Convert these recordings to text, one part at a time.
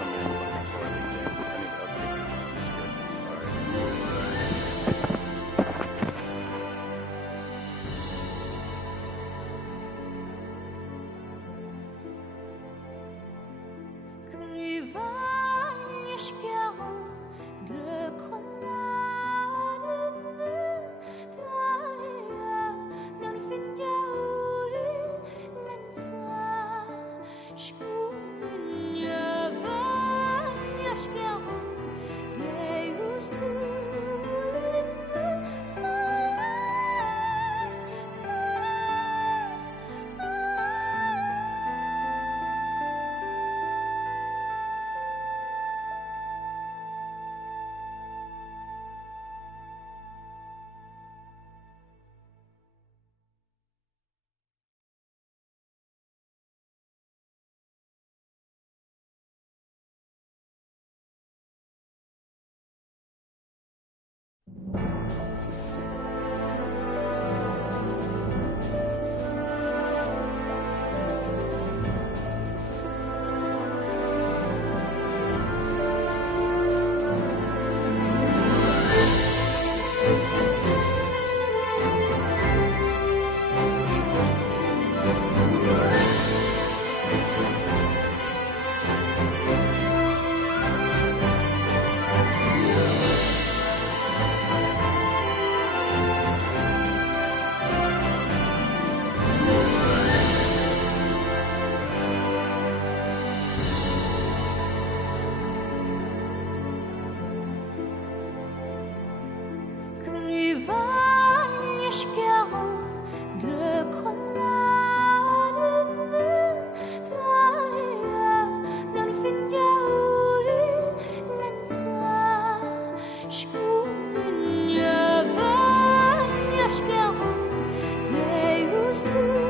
come in looking for anything. I need to update the description,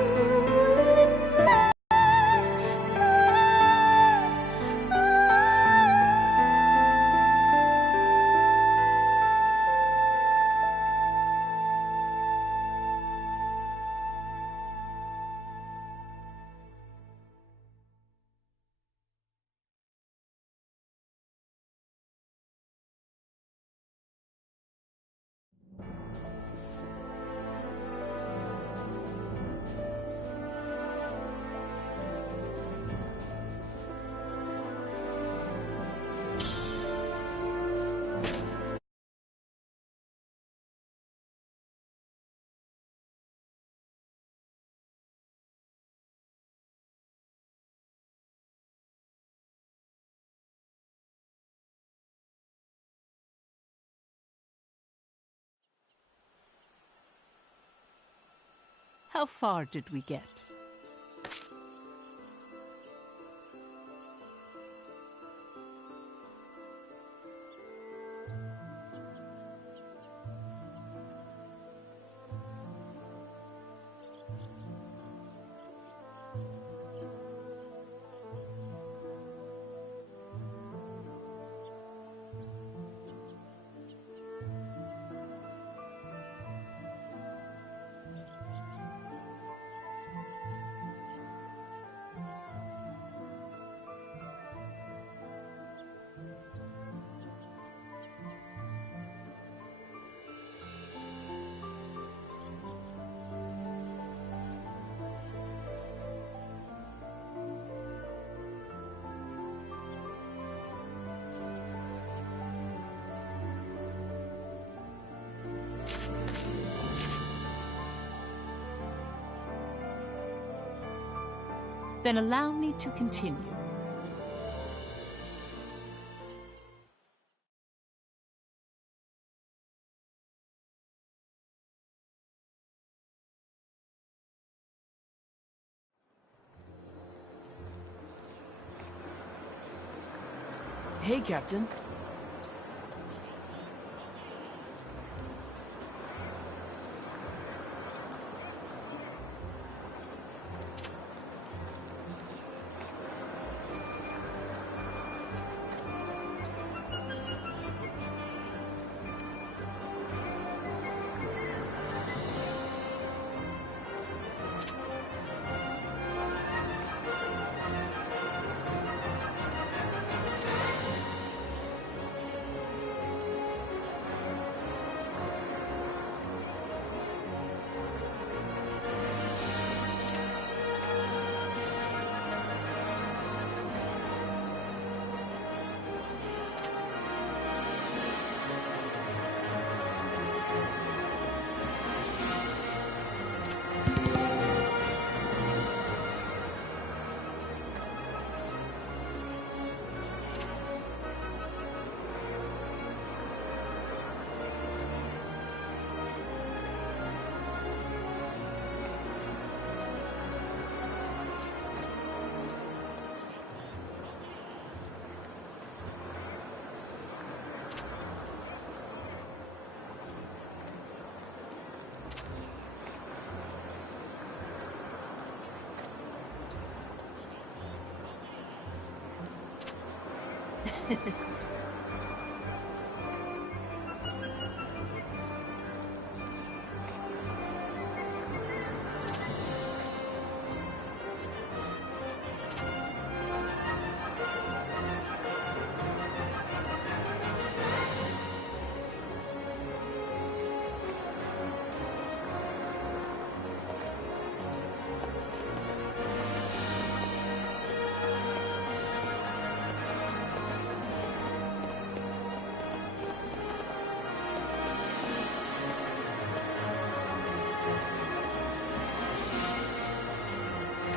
How far did we get? Then allow me to continue. Hey, Captain.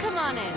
Come on in.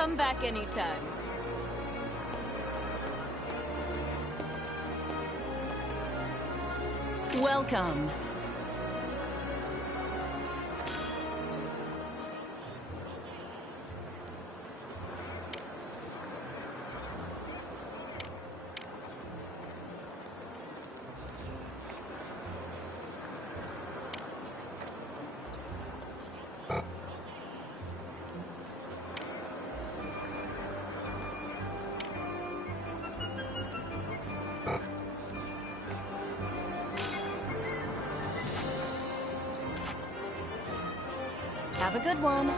Come back anytime. Welcome. Have a good one.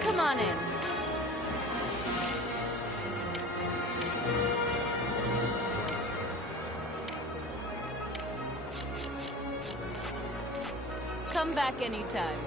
Come on in. Come back anytime.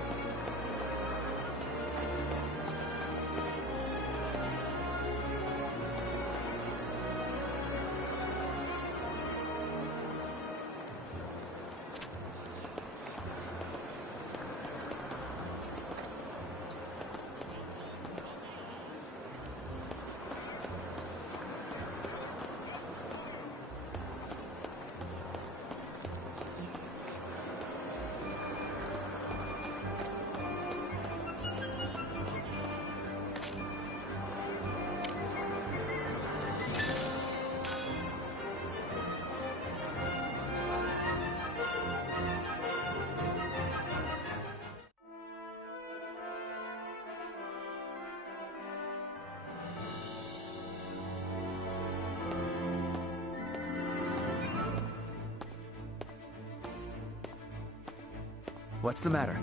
What's the matter?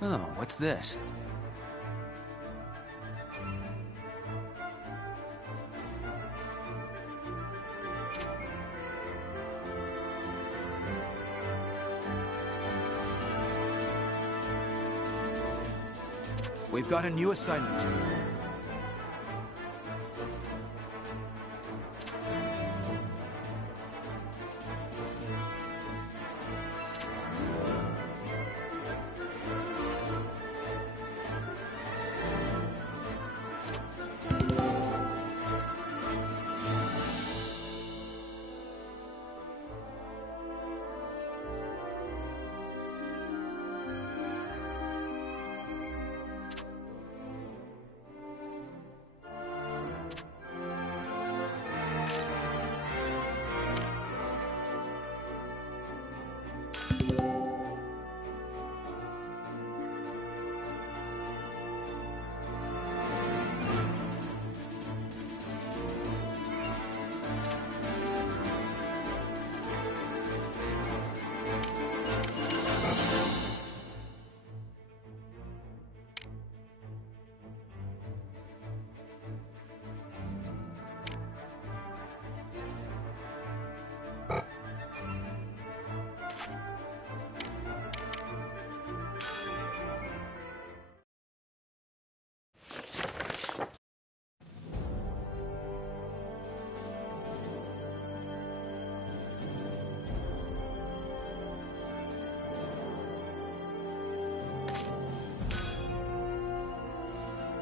Oh, what's this? We've got a new assignment.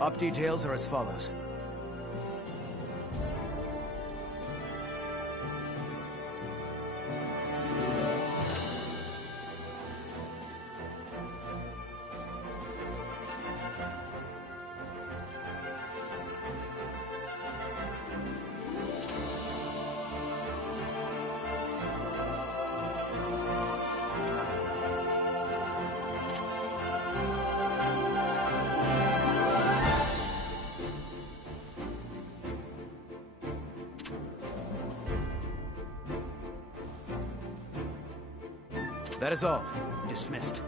Op details are as follows. That is all. Dismissed.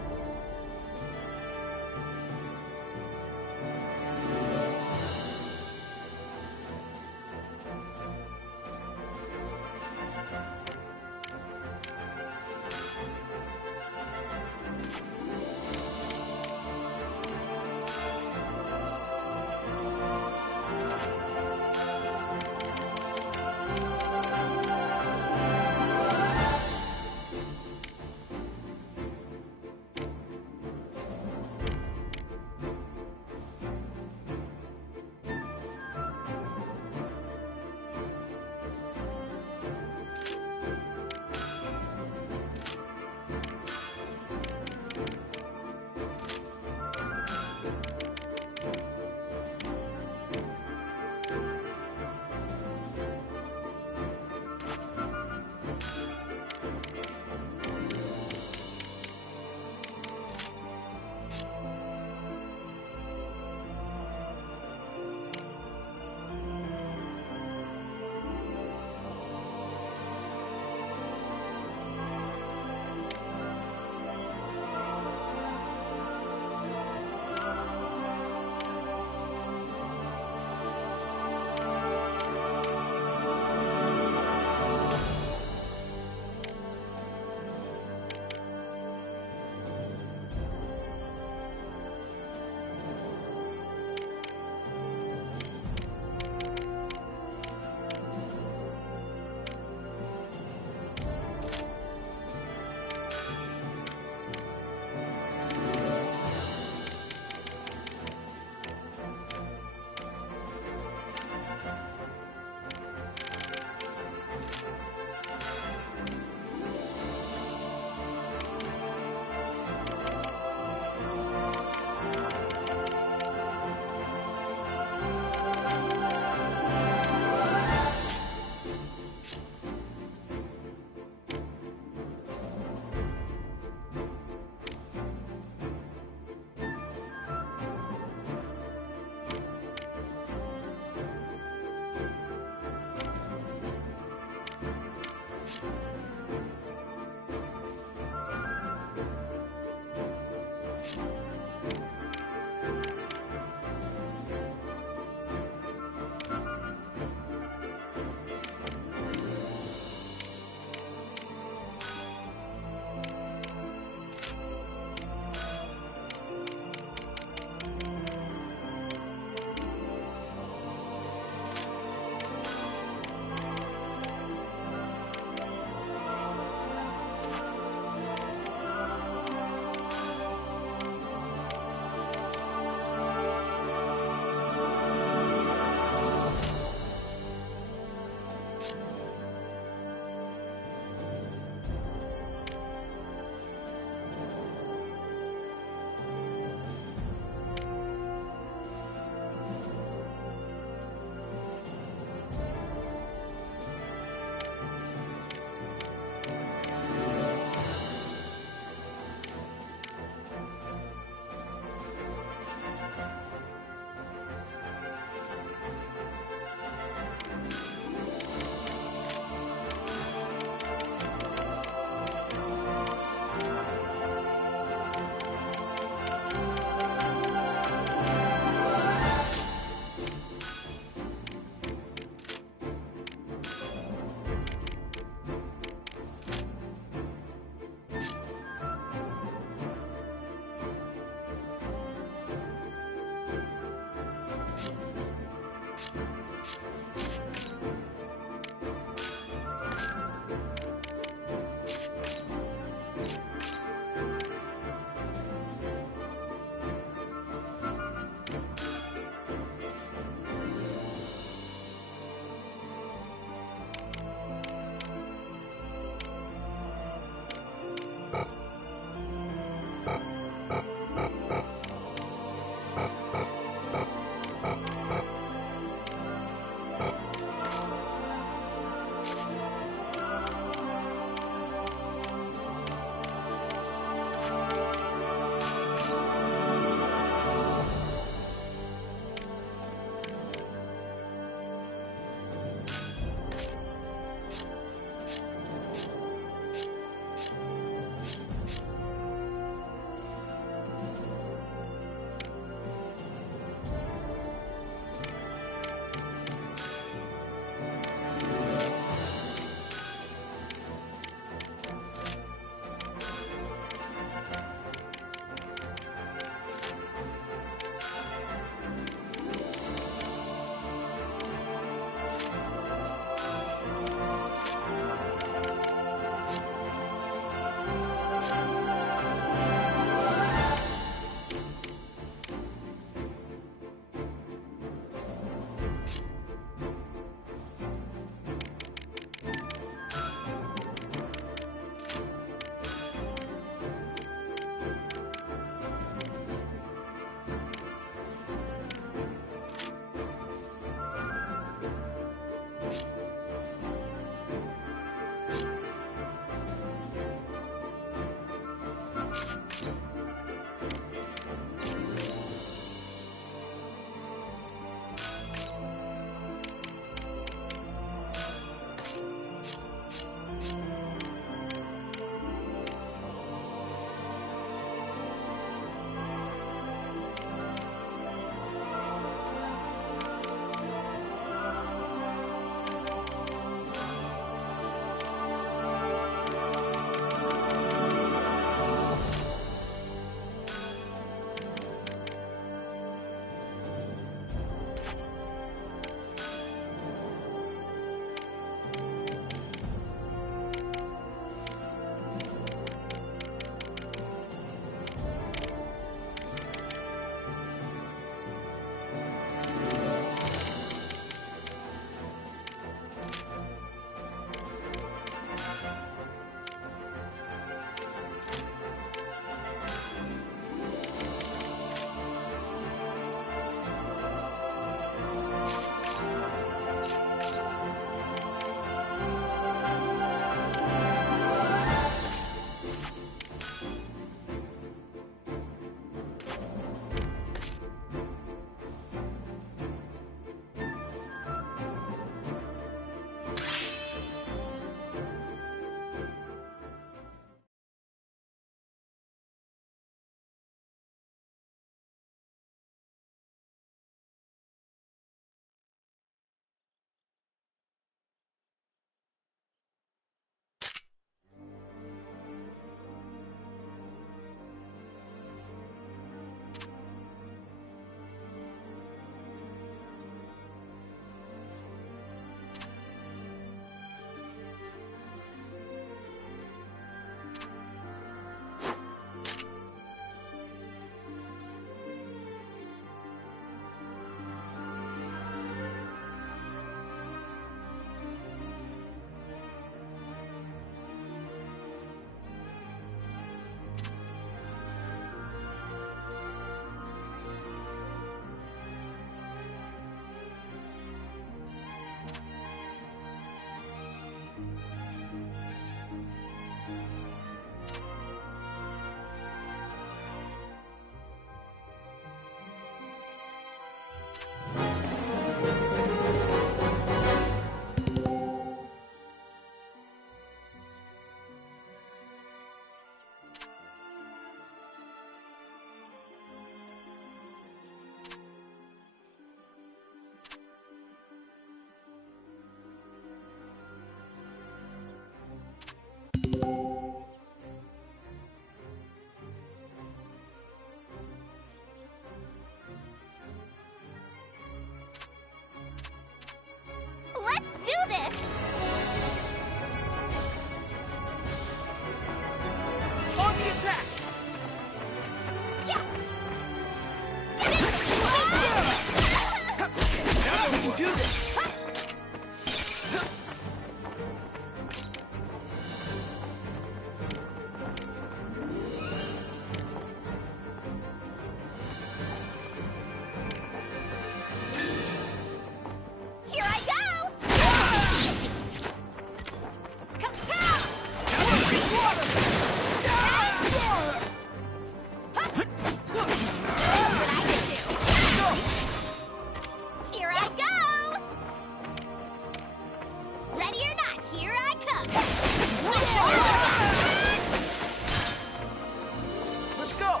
Let's go!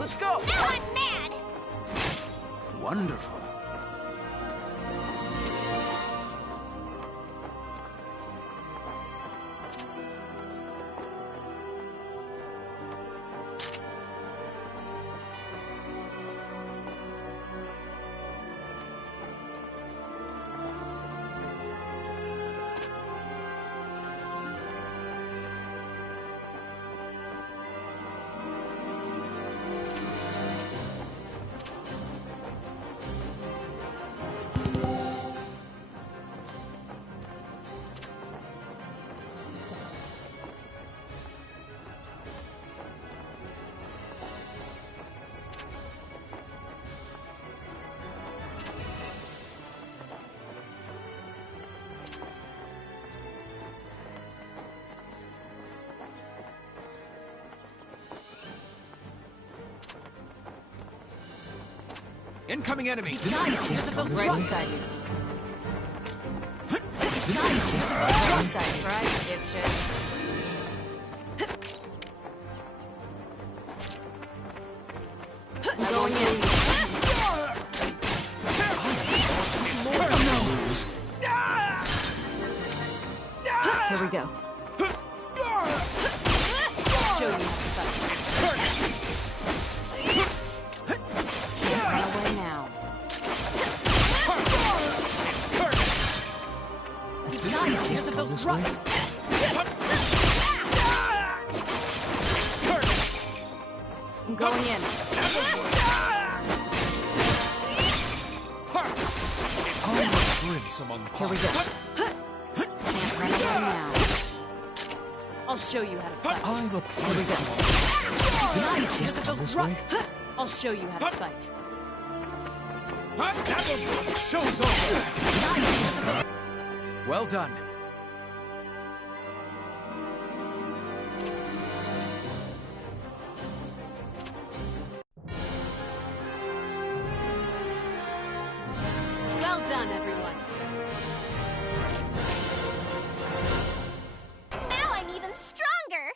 Let's go! Now I'm mad! Wonderful. Incoming enemy! Here's of those right side. Here's of those right side. Surprise, dipshit. I'm going in. Here we go. I'll show you how to fight. Can't run away now. Here's of those rucks. I'm going in. I'm a prince among Here we go. Can't run away now. I'll show you how to fight. I'm a prince among Here's of those rucks. I'll show you how to fight. Show's over! Well done. Well done, everyone. Now I'm even stronger!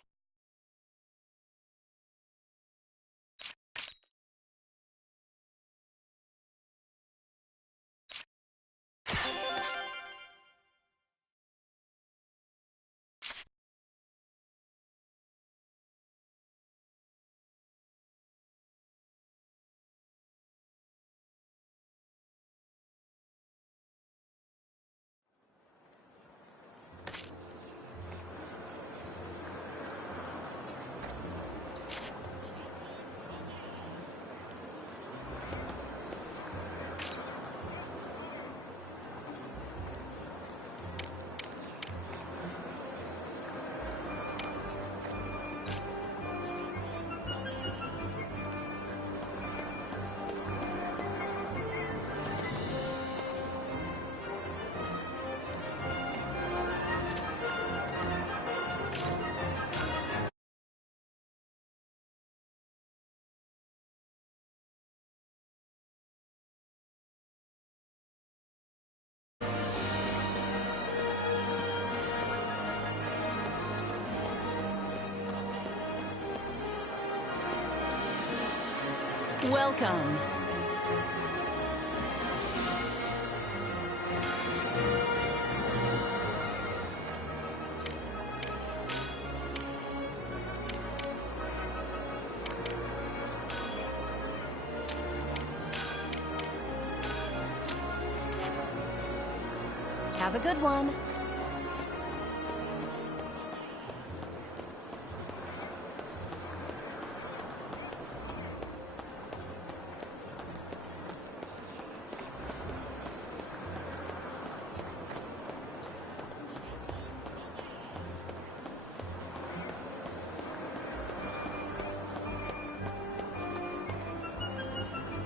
Welcome. Have a good one.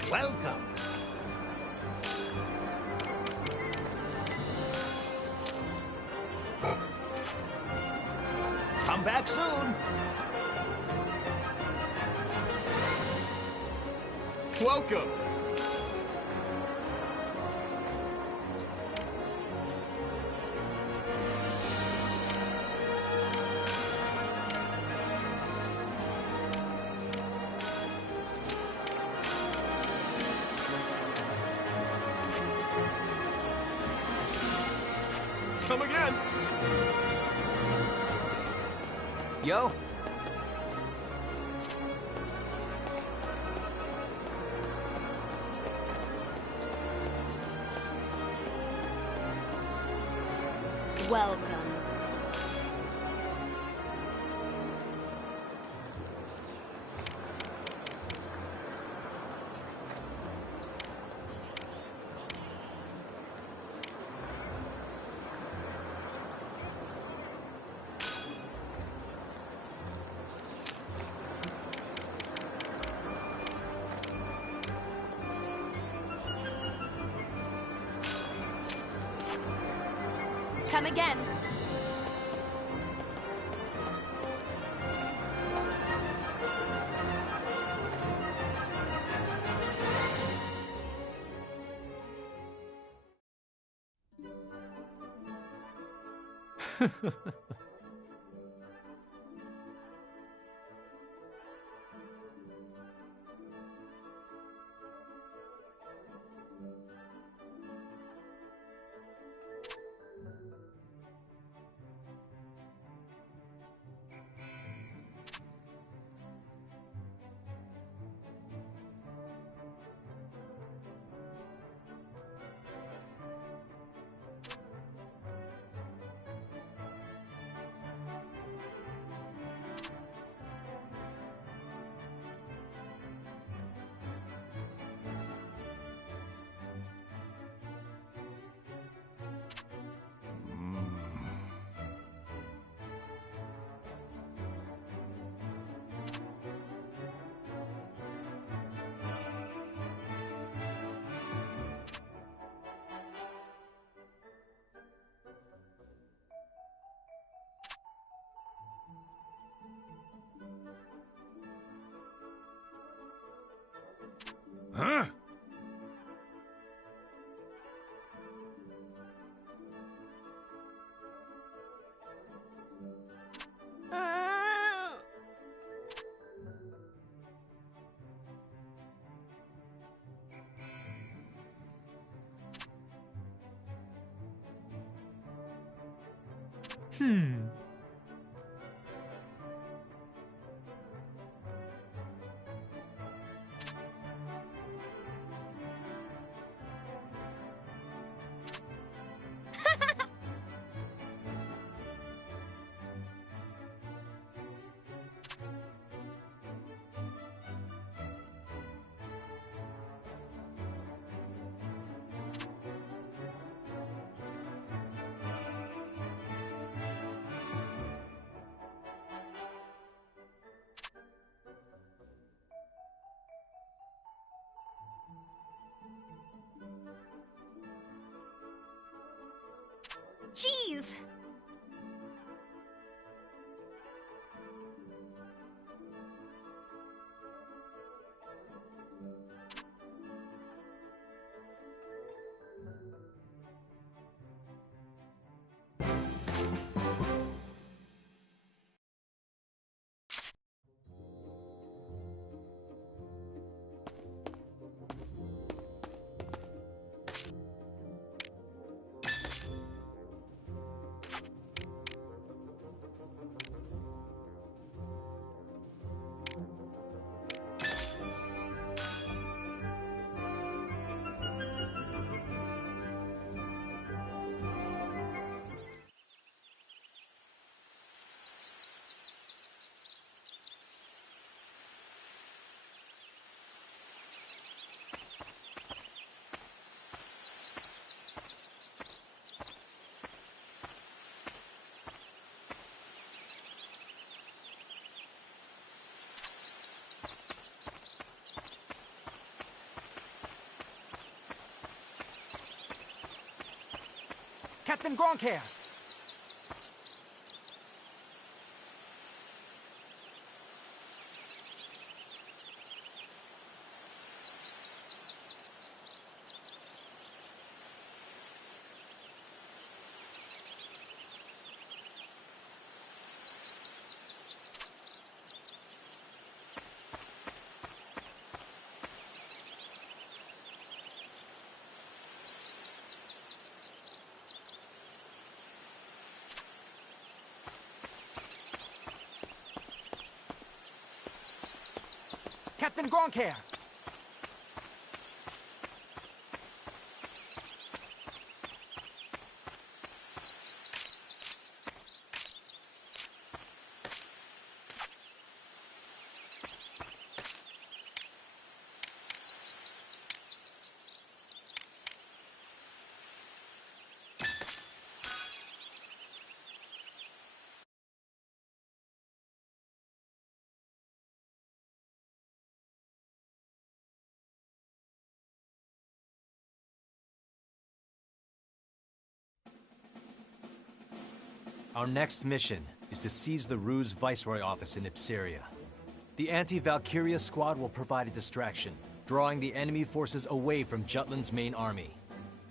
Welcome. Come back soon. Welcome. Yo. Welcome. Come again. Huh? Jeez! Captain Gronkair! Captain Gronkair! Our next mission is to seize the Ruse Viceroy office in Ipseria. The anti-Valkyria squad will provide a distraction, drawing the enemy forces away from Jutland's main army.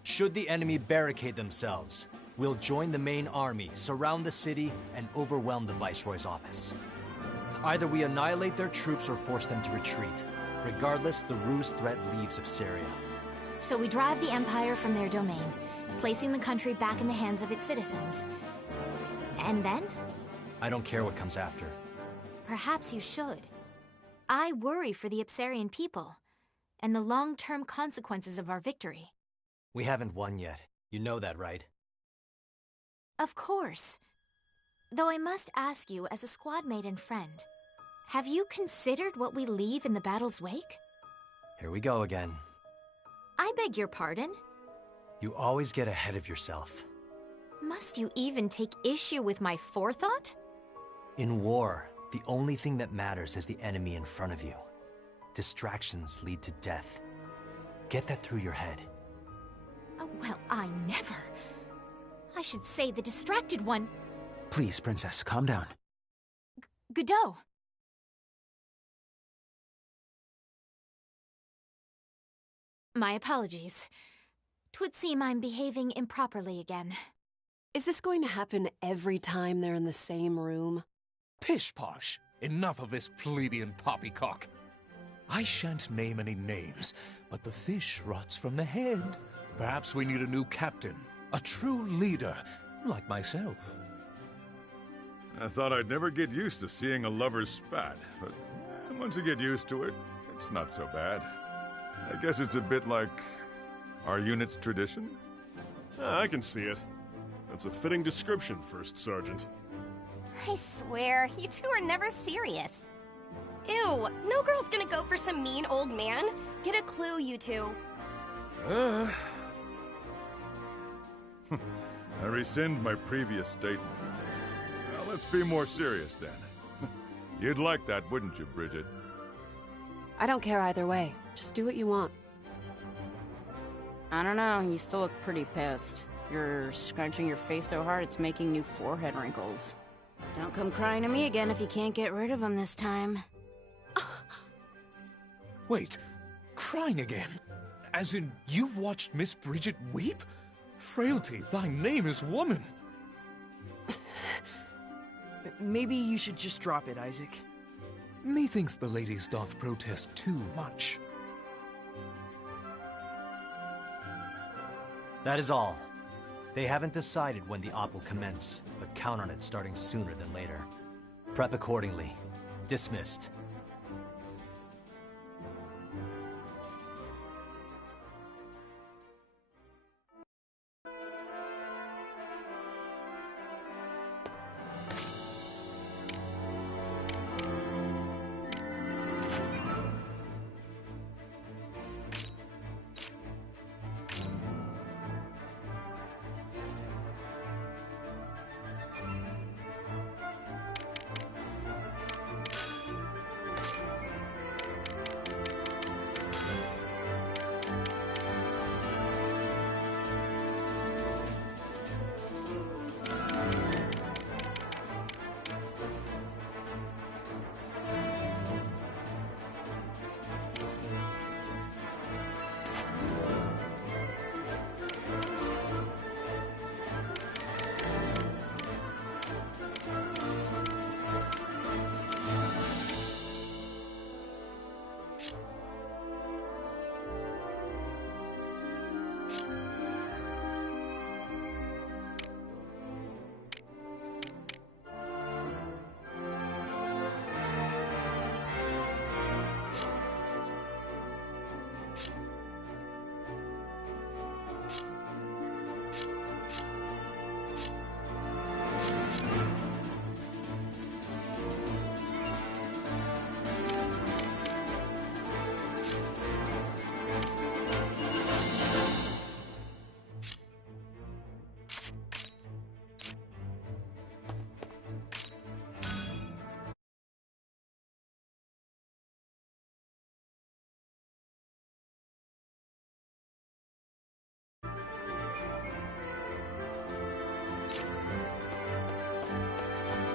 Should the enemy barricade themselves, we'll join the main army, surround the city, and overwhelm the Viceroy's office. Either we annihilate their troops or force them to retreat. Regardless, the Ruse threat leaves Ipseria. So we drive the Empire from their domain, placing the country back in the hands of its citizens. And then? I don't care what comes after. Perhaps you should. I worry for the Ipsarian people, and the long-term consequences of our victory. We haven't won yet. You know that, right? Of course. Though I must ask you, as a squad mate and friend, have you considered what we leave in the battle's wake? Here we go again. I beg your pardon? You always get ahead of yourself. Must you even take issue with my forethought? In war, the only thing that matters is the enemy in front of you. Distractions lead to death. Get that through your head. Well, I never. I should say the distracted one. Please, Princess, calm down. Godot. My apologies. 'Twould seem I'm behaving improperly again. Is this going to happen every time they're in the same room? Pish-posh! Enough of this plebeian poppycock. I shan't name any names, but the fish rots from the head. Perhaps we need a new captain, a true leader, like myself. I thought I'd never get used to seeing a lover's spat, but once you get used to it, it's not so bad. I guess it's a bit like our unit's tradition. I can see it. That's a fitting description, First Sergeant. I swear, you two are never serious. Ew, no girl's gonna go for some mean old man. Get a clue, you two. I rescind my previous statement. Well, let's be more serious then. You'd like that, wouldn't you, Bridget? I don't care either way. Just do what you want. I don't know, you still look pretty pissed. You're scrunching your face so hard it's making new forehead wrinkles. Don't come crying to me again if you can't get rid of them this time. Wait, crying again? As in, you've watched Miss Bridget weep? Frailty, thy name is woman. Maybe you should just drop it, Isaac. Methinks the ladies doth protest too much. That is all. They haven't decided when the op will commence, but count on it starting sooner than later. Prep accordingly. Dismissed.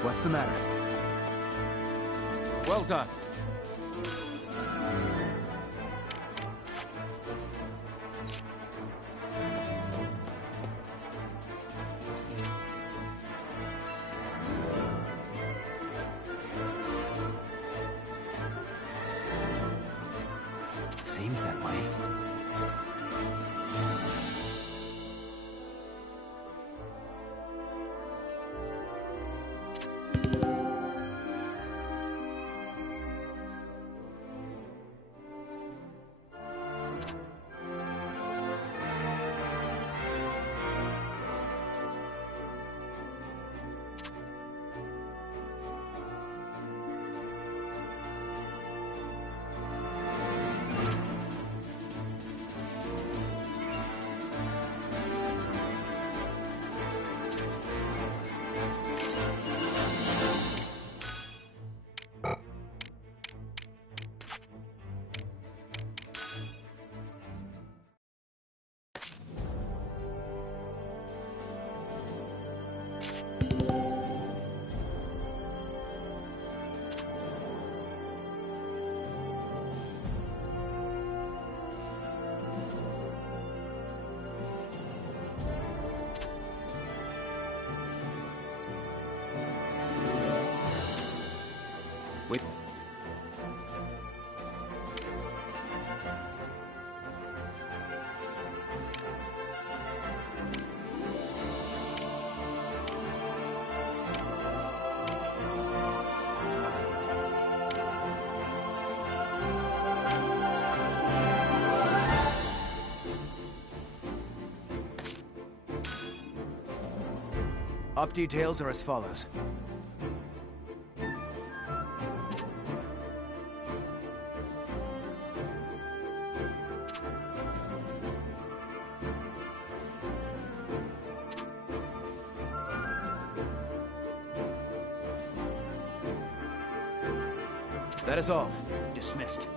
What's the matter? Well done. Seems that way. Wait. Op details are as follows. That is all. Dismissed.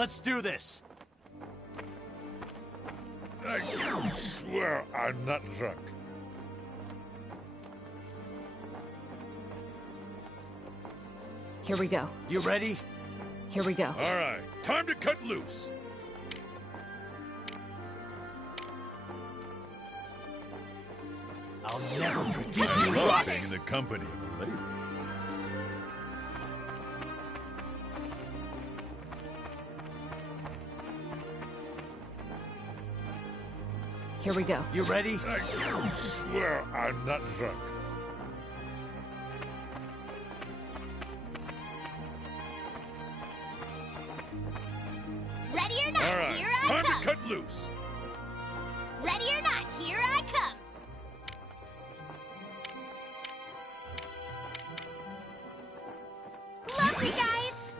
Let's do this. I swear I'm not drunk. Here we go. You ready? Here we go. All right, time to cut loose. I'll never forgive you, Love Rox. being in the company of a lady. Here we go. You ready? I swear I'm not drunk. Ready or not, All right, here I time come. to cut loose. Ready or not, here I come. Lovely, guys.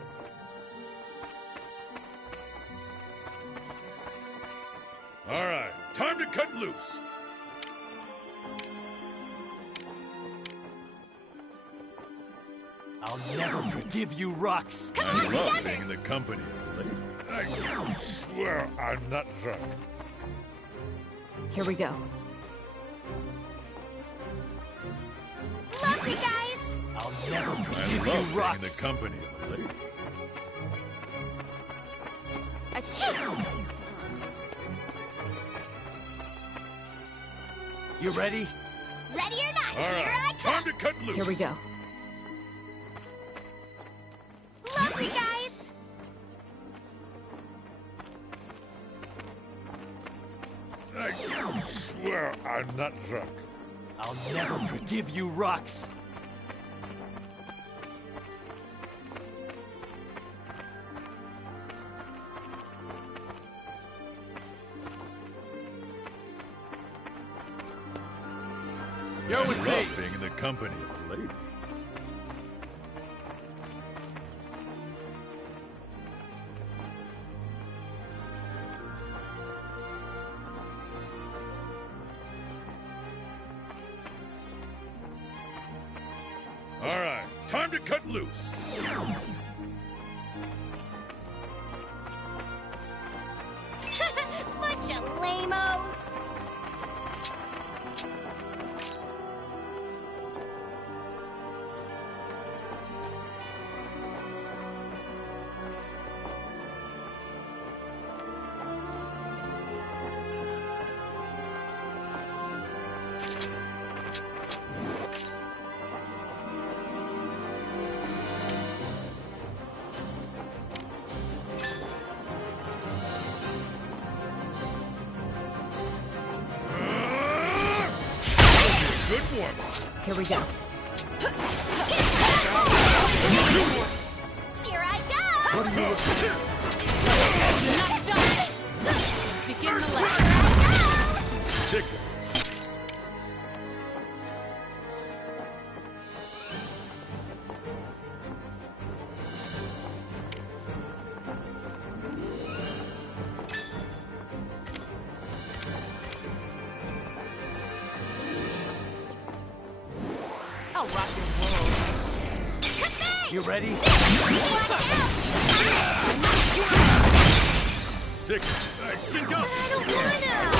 All right, time to cut loose. I'll never forgive you, Rox. I love being in the company of a lady. I swear I'm not drunk. Here we go. Lovely, guys. I'll never I forgive you, love being in the Rox. company of a lady. Achoo! You ready? Ready or not, All here right, I come. time to cut loose. Here we go. Lovely, guys. I swear I'm not drunk. I'll never forgive you, Rox. You're with I me. love being in the company of a lady. All right, time to cut loose. Bunch of lamos. Good warm-up. Here we go. Here I go. What are you looking Not stop it! Let's begin the lesson. Tickles. I'll rock your world. You ready? Sick. All right, sync up. I don't wanna.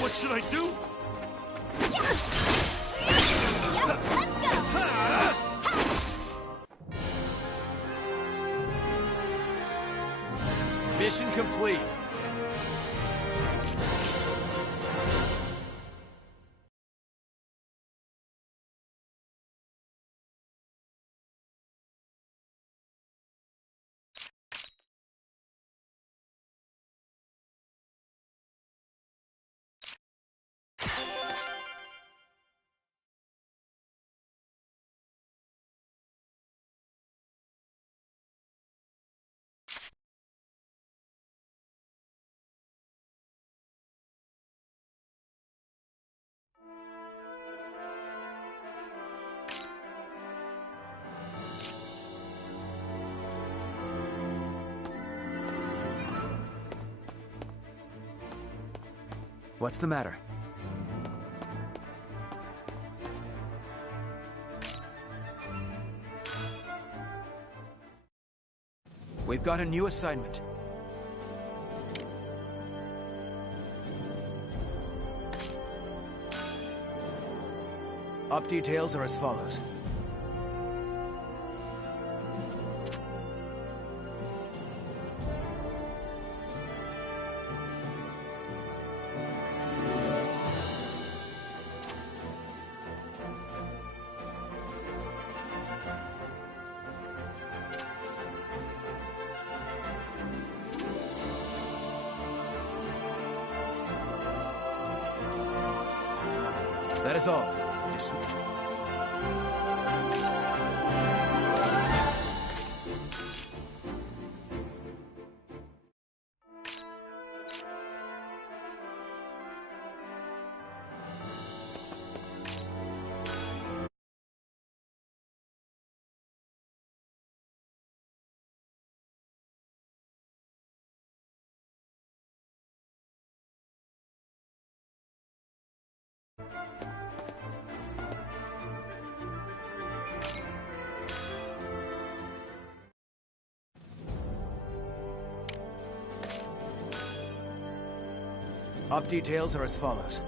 What should I do? Yep, let's go. Mission complete. What's the matter? We've got a new assignment. Op details are as follows. That is all. Op details are as follows.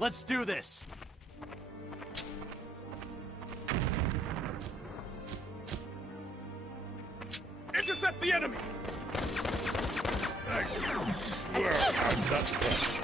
Let's do this! Intercept the enemy! I swear I'm not done.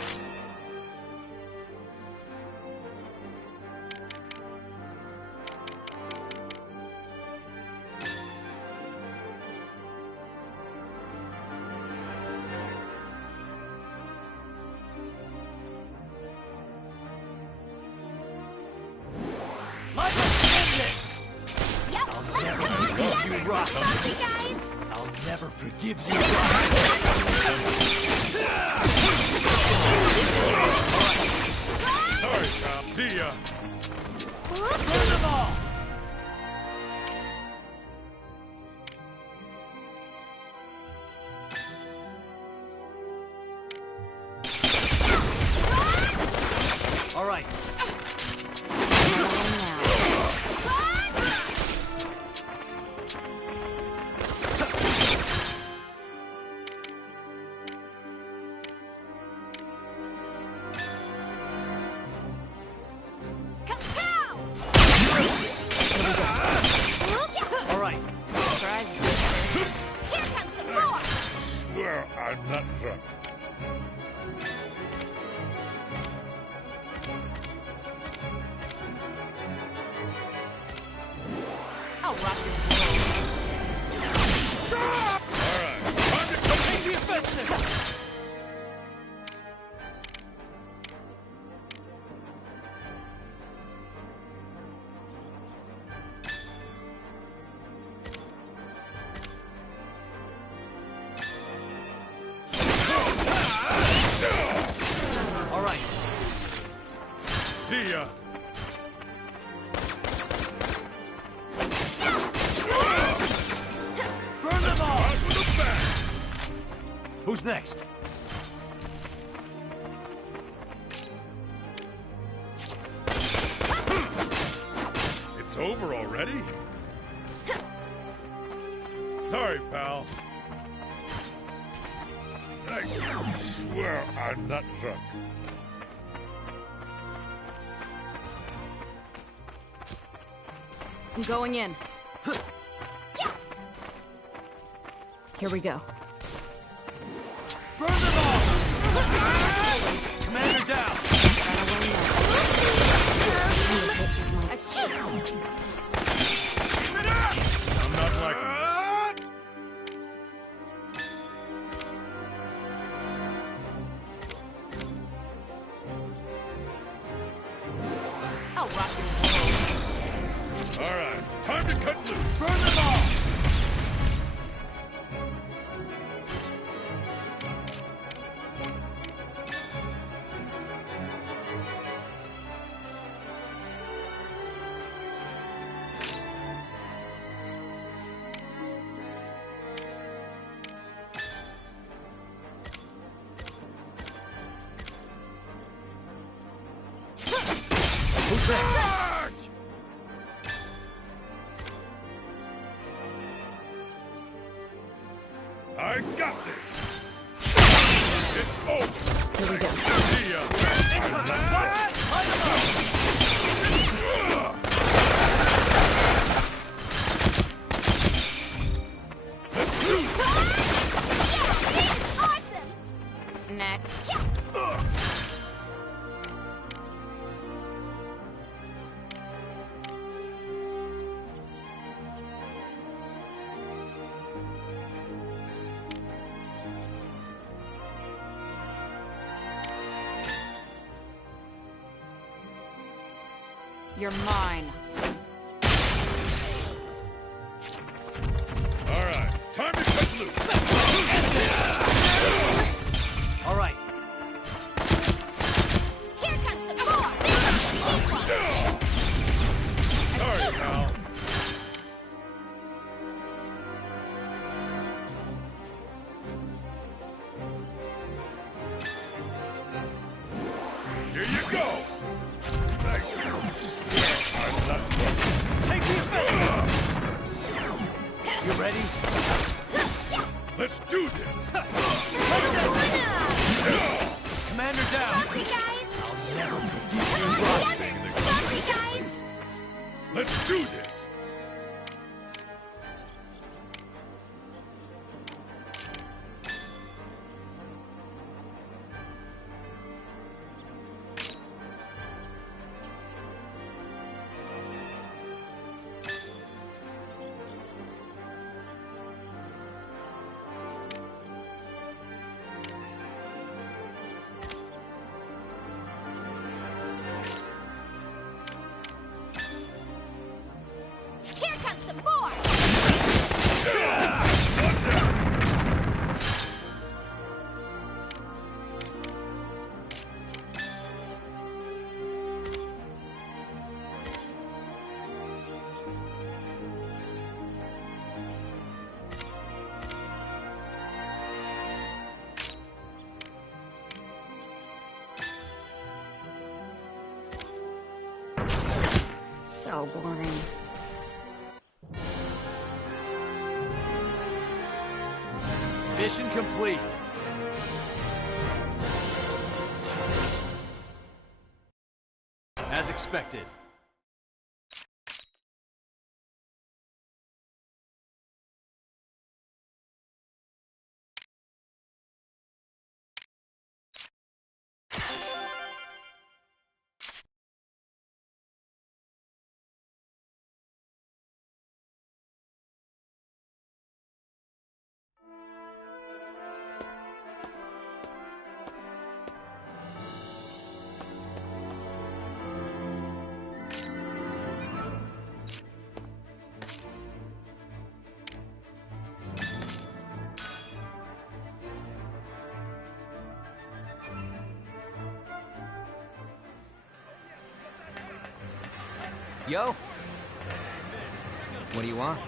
I'll never forgive you. Sorry, pal. See ya. Burn them all! All right. I'm not drunk. I'll rock your world. All right, time to take the offensive. See ya. Burn them all! Out with a bang! Who's next? It's over already? Sorry, pal. I swear I'm not drunk. I'm going in. Here we go. Burn them all! Commander down! I'm not liking this. I'll rock your world. All right, time to cut loose. Burn them all! Who's next? Charge! I got this. It's over. Here we go. See ya. Let's do it. Awesome! Next. You're mine. All right, time to cut loose. All right. Here comes some more! Sorry, pal. Here you go. I swear I'm not drunk. Take the offensive! You ready? Let's do this. Commander down! Lovely guys! I'll never forgive you, Rox. Lovely guys! Let's do this. Here comes some more! So boring. Mission complete. As expected. Yo. What do you want?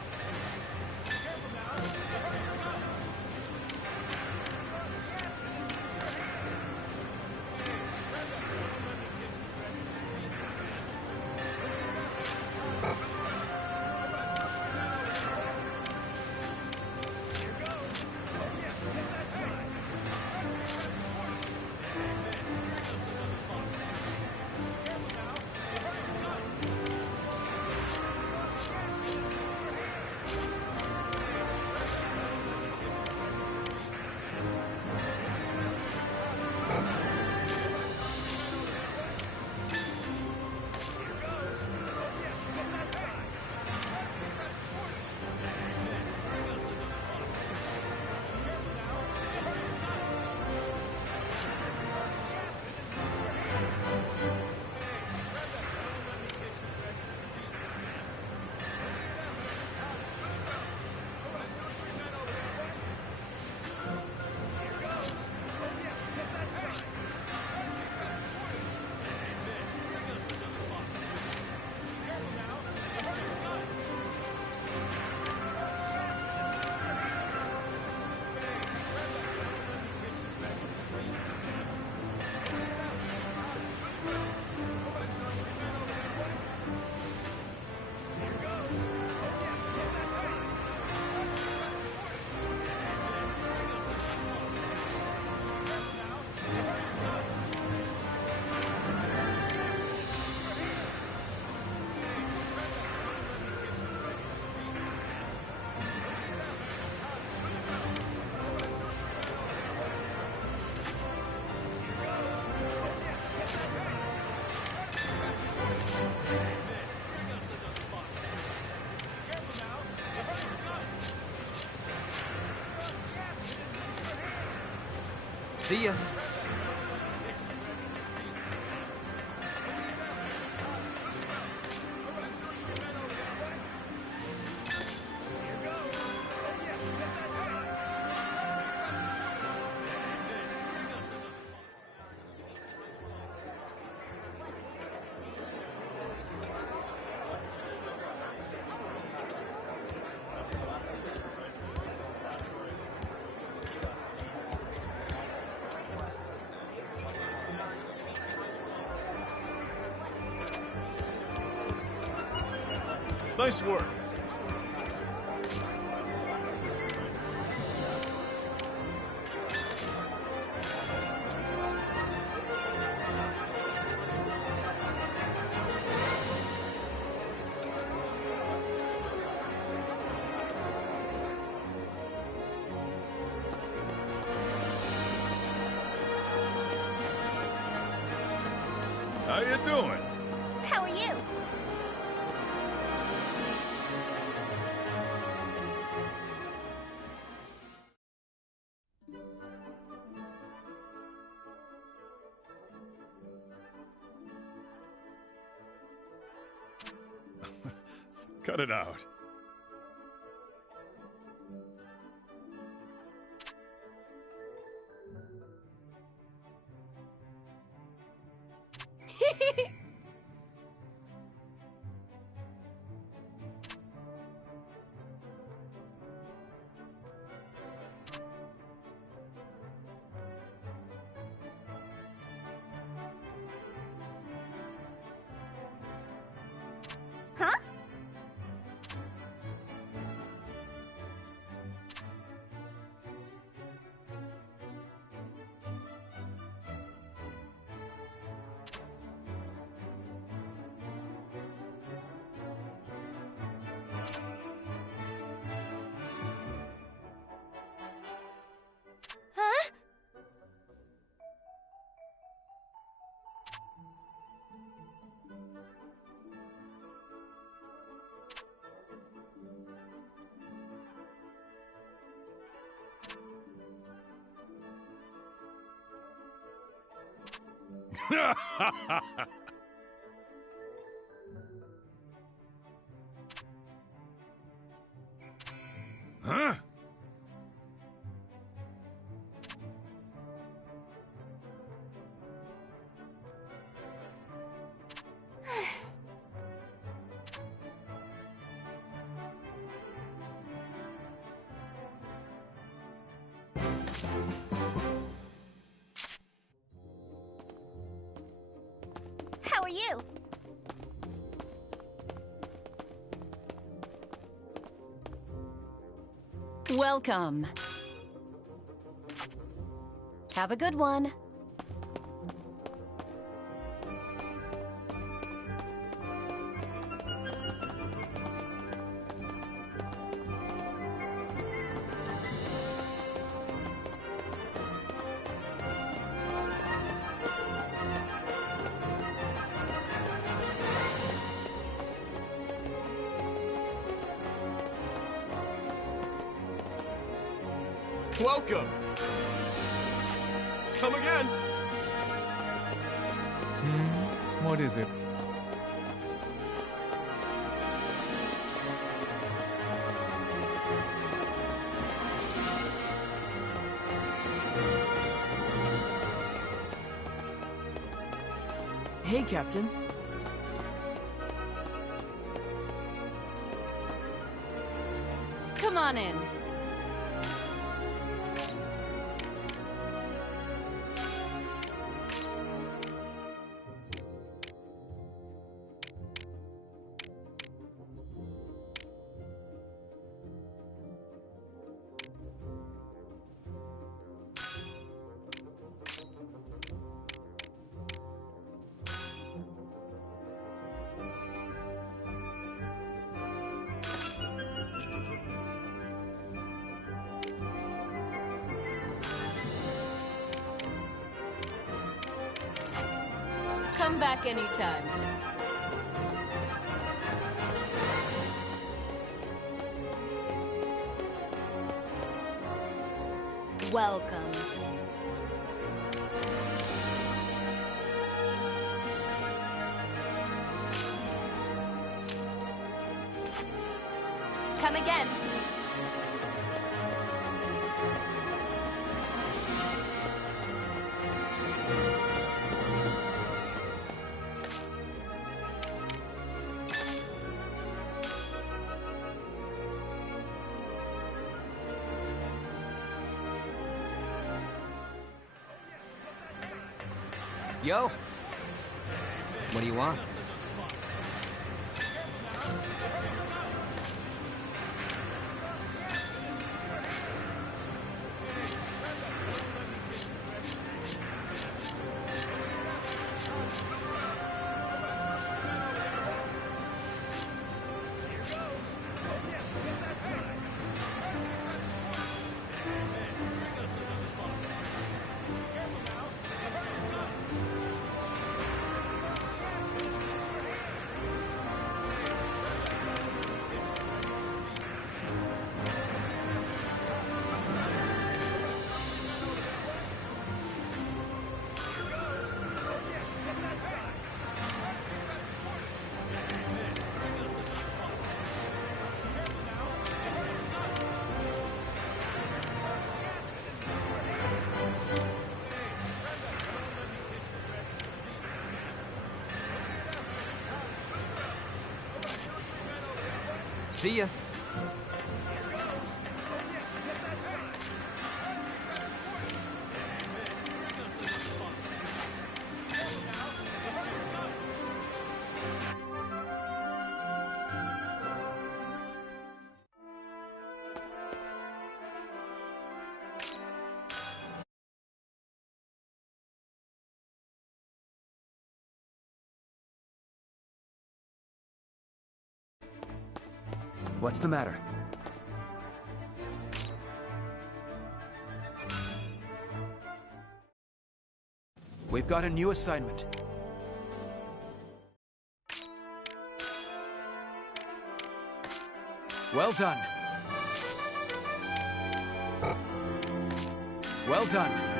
See ya. Nice work. How you doing? How are you? Cut it out. Huh? Huh? Huh? How are you? Welcome. Have a good one. Welcome. Come again. What is it? Hey, Captain. Come on in. Come back anytime. Welcome. come again. Yo! What do you want? See ya. What's the matter? We've got a new assignment. Well done. Well done.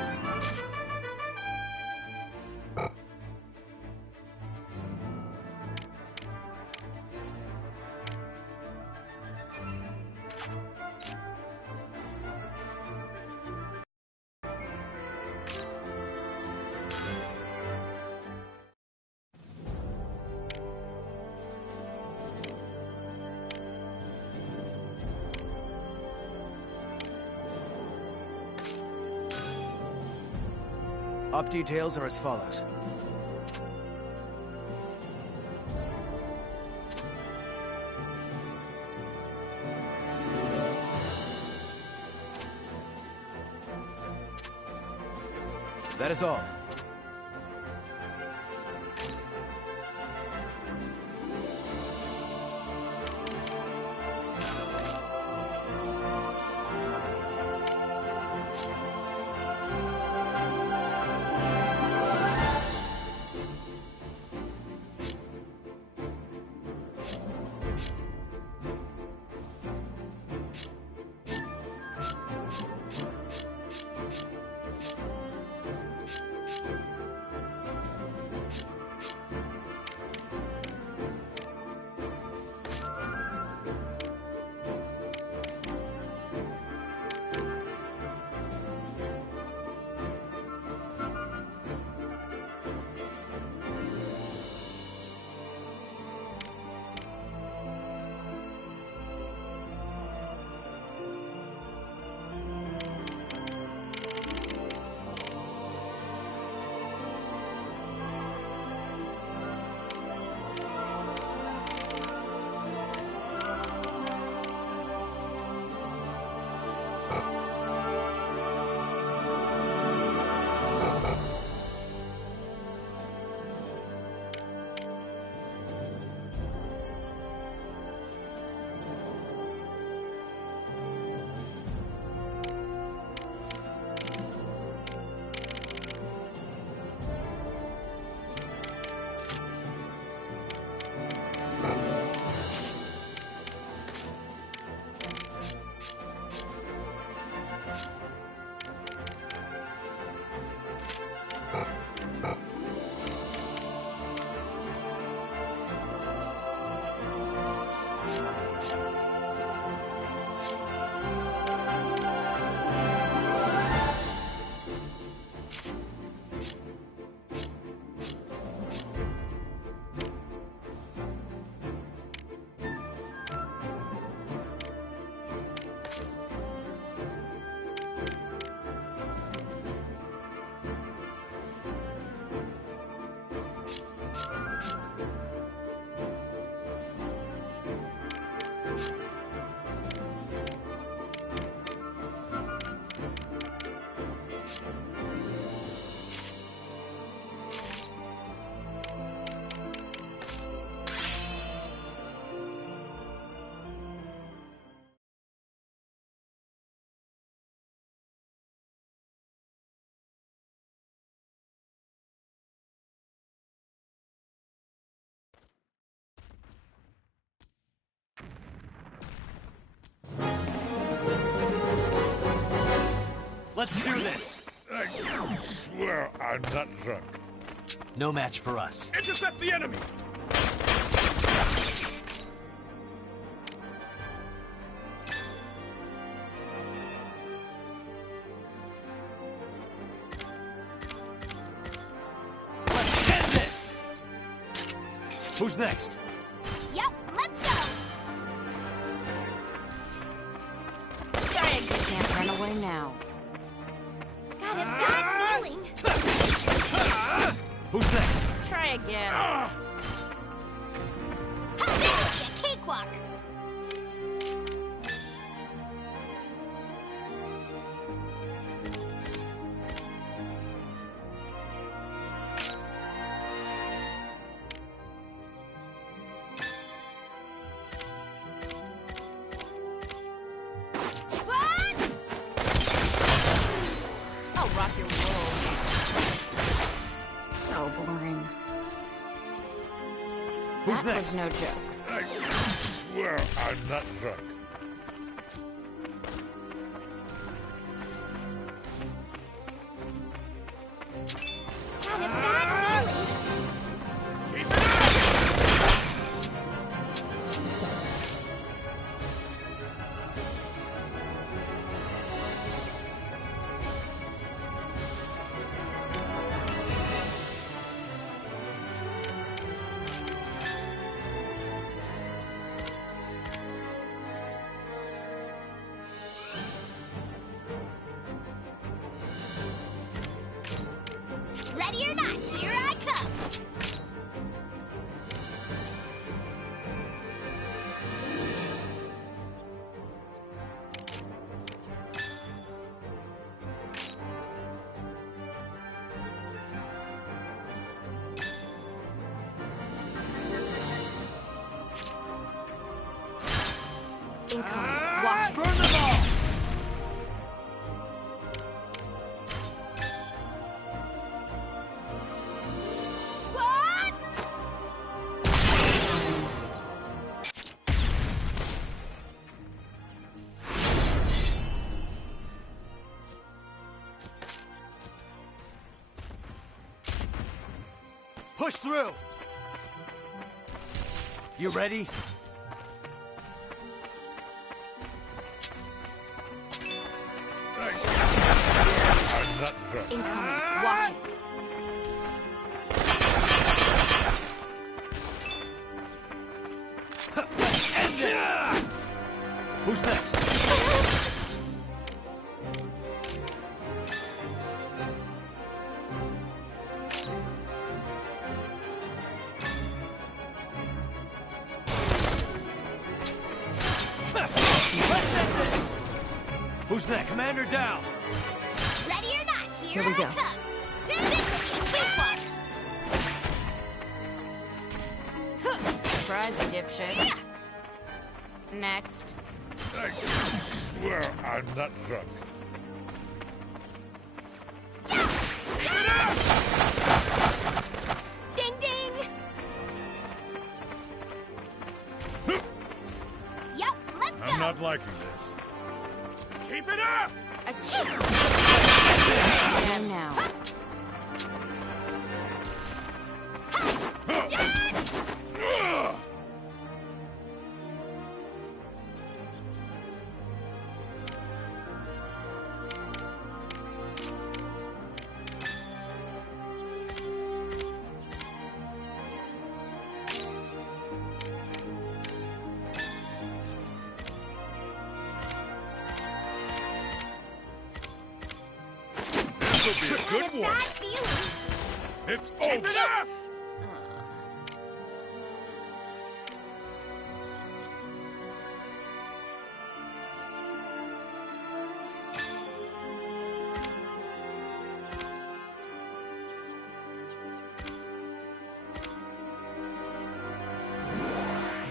Op details are as follows. That is all. Let's do this! I swear I'm not drunk. No match for us. Intercept the enemy! Let's end this! Who's next? Yep, let's go! Dang, you can't run away now. Got a bad feeling. Who's next? Try again. How this will be a cakewalk. What? I'll rock your world. So boring. Who's That next? was no joke. I swear I'm not drunk. Got a bad feeling. Keep it up! Ready or not, here I come. Incoming. Watch it. Burn them all! What? Push through! You ready? I'm not drunk. Incoming. Watch it. End this! Who's next? Let's end this! Who's next? Commander down! Ready or not, here Here we I go. come. This will be a cakewalk. Surprise, dipshit. Next. I swear I'm not drunk. Ding ding. Yep, let's go. I'm not liking this. Keep it up! And now. Ugh! This will be a good one. Bad feeling. It's over.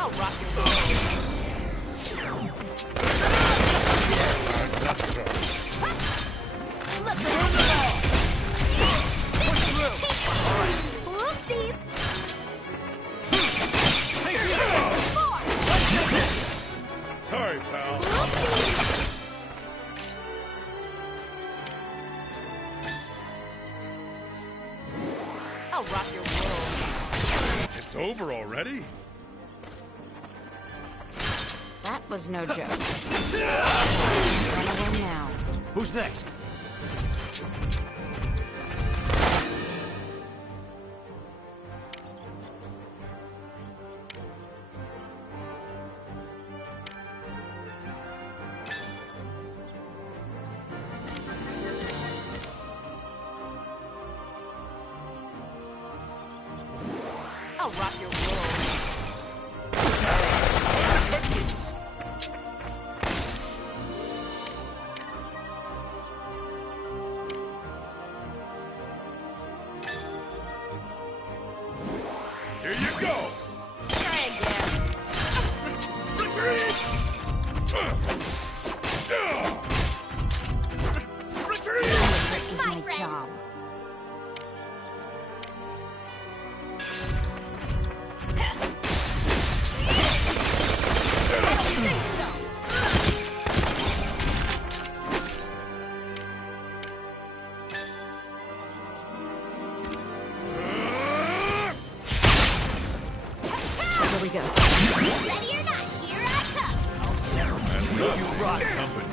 I'll rock your world. I'm not drunk. Look what I know. This is a cakewalk. Oopsies. Four. Sorry, pal. Oopsies. It's over already? That was no joke. Run away now. Who's next? I'll rock your world. Here you go! Try again. Retreat! Retreat! This is my friends. job. Here we go. Ready or not, here I come. And you rock company.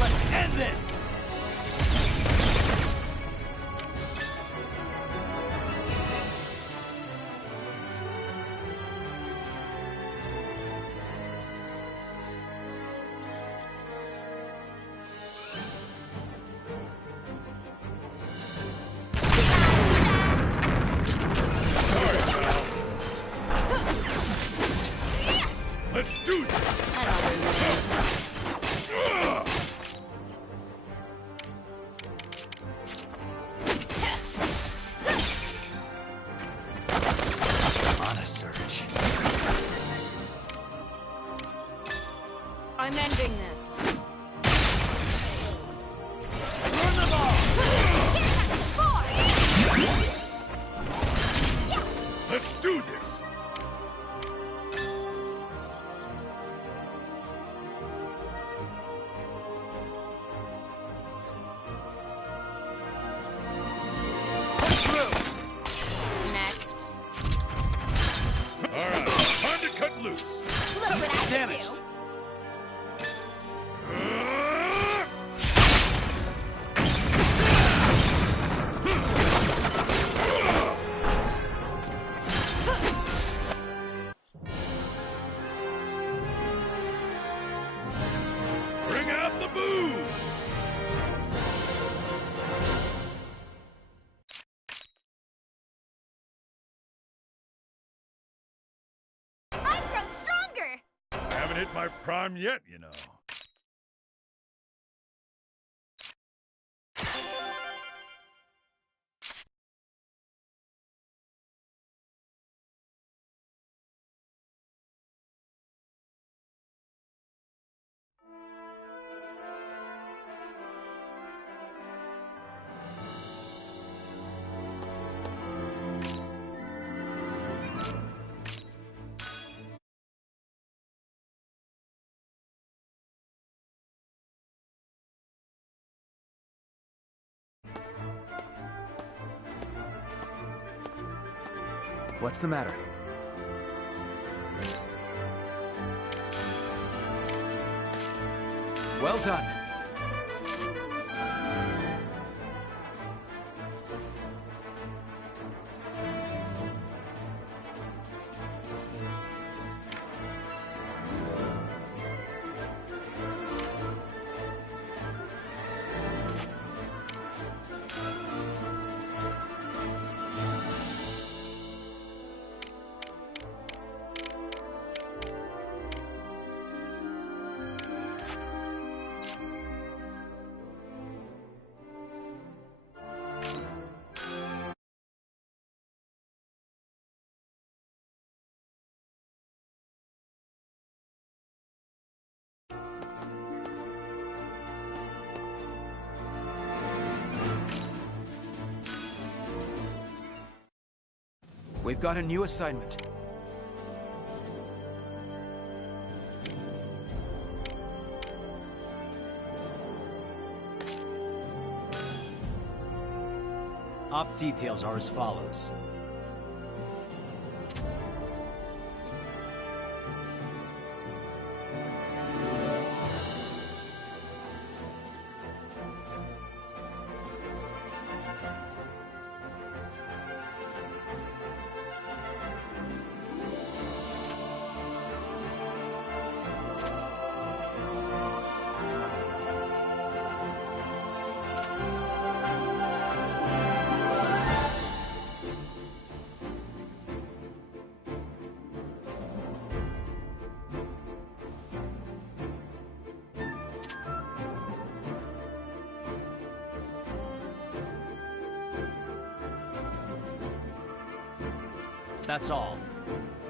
Let's end this! Let's do this! On a search. I'm ending this. Burn them all! Let's do this! Next. Alright, time to cut loose! Look what I can Damaged. do. Bring out the booze! I've grown stronger. I haven't hit my prime yet, you know. What's the matter? Well done. We've got a new assignment. Op details are as follows. That's all.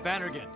Vannergan.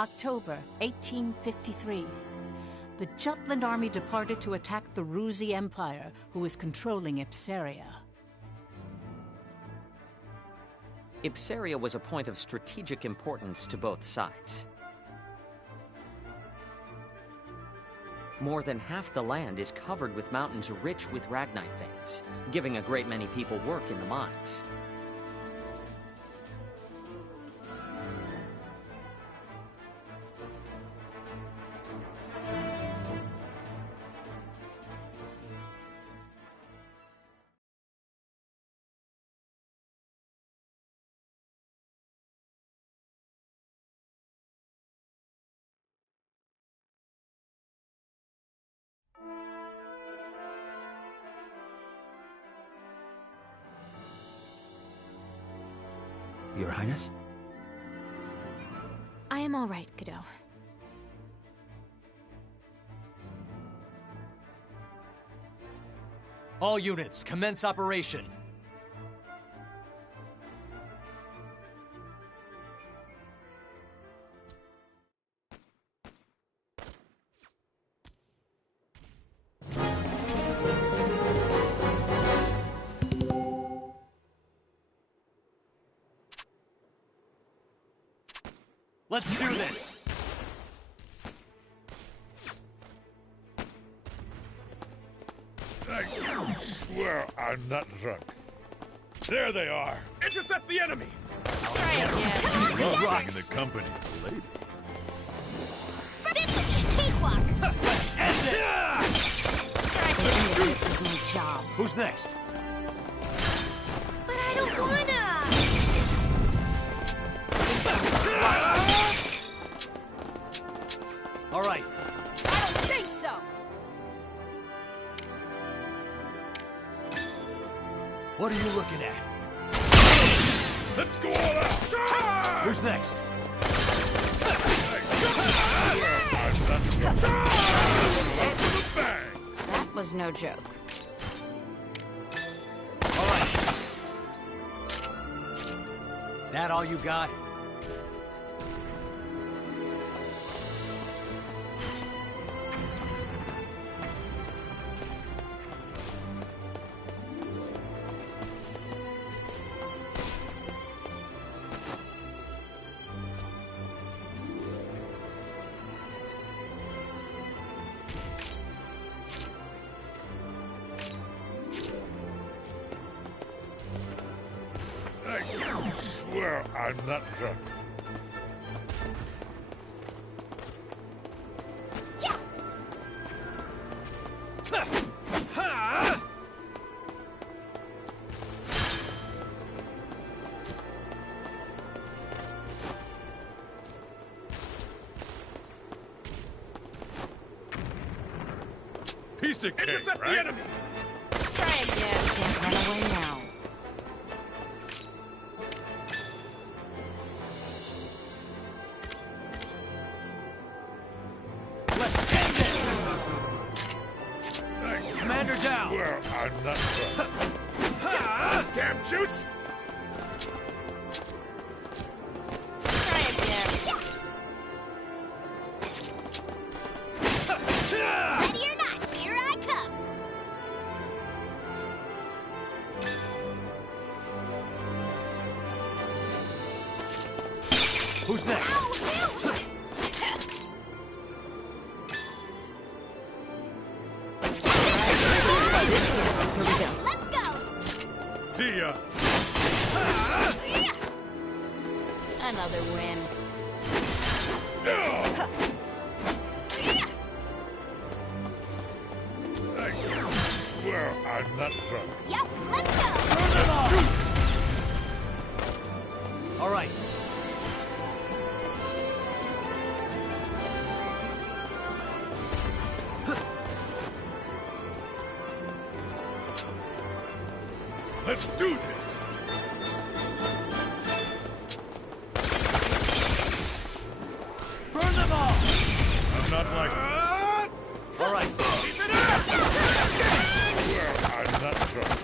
October 1853. The Jutland army departed to attack the Ruzi Empire, who was controlling Ipsaria. Ipsaria was a point of strategic importance to both sides. More than half the land is covered with mountains rich with ragnite veins, giving a great many people work in the mines. Your Highness? I am all right, Godot. All units, commence operation. Let's do this! I swear I'm not drunk. There they are! Intercept the enemy! Welcome in the company of the lady. This will be a cakewalk! Let's end this! This is my job. Who's next? But I don't wanna! All right. I don't think so! What are you looking at? Let's go all out! Charge! Who's next? That was no joke. All right. That all you got? I swear I'm not drunk. Piece of cake, intercept right? The enemy! Try again. Can't run away now. Let's end this! Commander down! Well, I'm not drunk. Damn juice! Try again. Ready or not, here I come! Who's next? Ow, ew. Let's go! See ya! Another win. I swear I'm not drunk. Yep, let's go! All right. Let's do this! Burn them all! I'm not like this. All right. Keep it up! Swear I'm not drunk.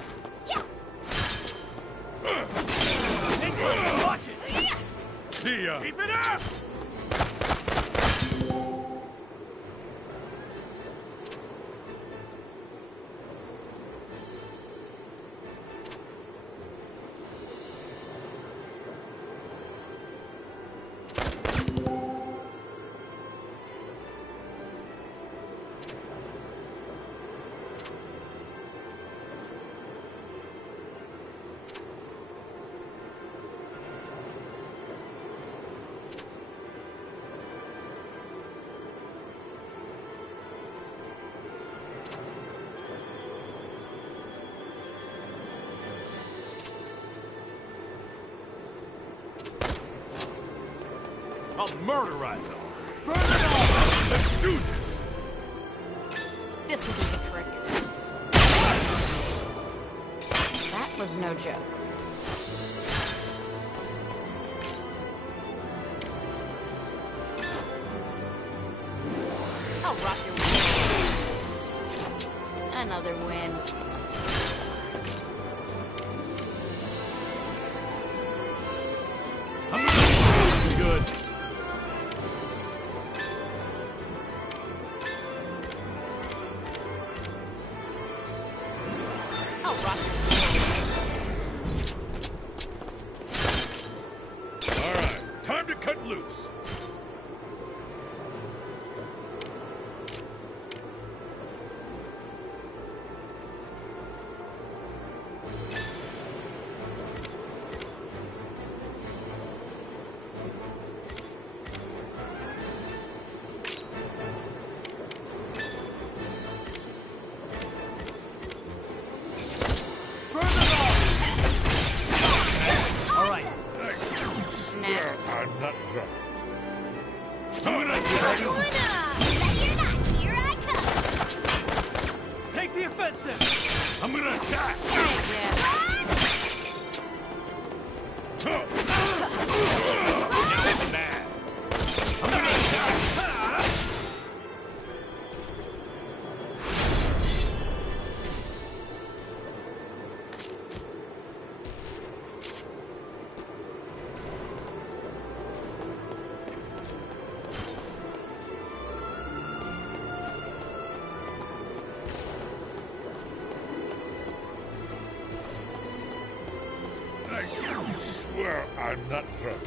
Watch it! See ya! Keep it up! I'll murderize them. Burn them all! Let's do this! This will be the trick. That was no joke. Another win. Good. I'll rock All right, time to cut loose. All right. Next. I'm not drunk. Here I come. Take the offensive. I'm gonna attack. Yeah. I'm gonna attack. I swear I'm not drunk.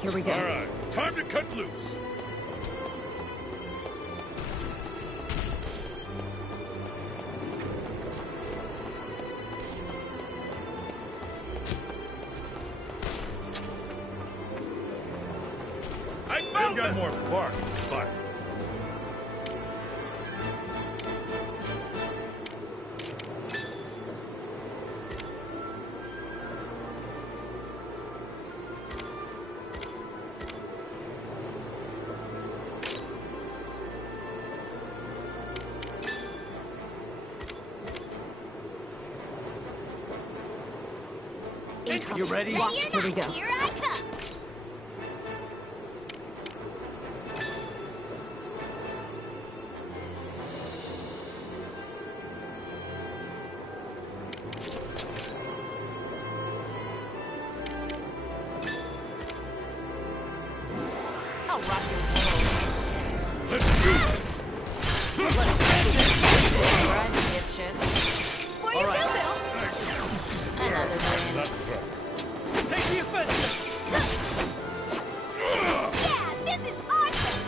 Here we go. All right, time to cut loose. I They've found got them. more bark, but You ready? Here we go. Here I come. I'll rock your world. let's do this. Surprise, dipshits. For you, All right. Bill. Another win. Not drunk. Take the offensive. Yeah, this is awesome.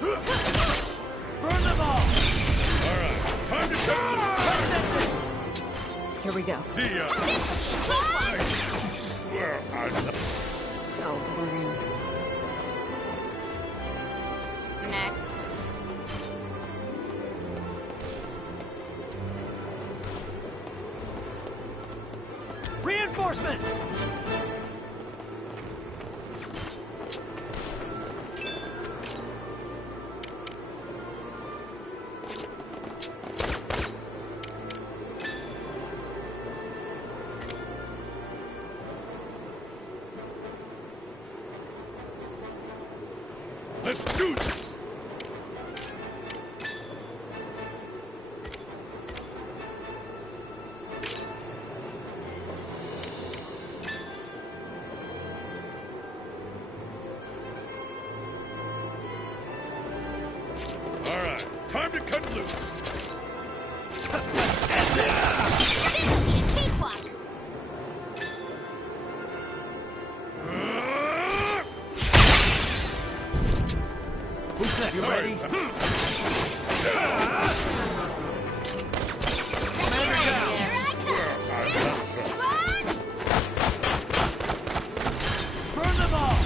Burn them all. All right, time to cut Let's end this. Here we go. loose. See ya. I swear I'm not. So boring. Next. Reinforcements. Let's do this. All right, time to cut loose. Cakewalk. Who's next? You ready? Commander down. Here I come. Run! Burn them all.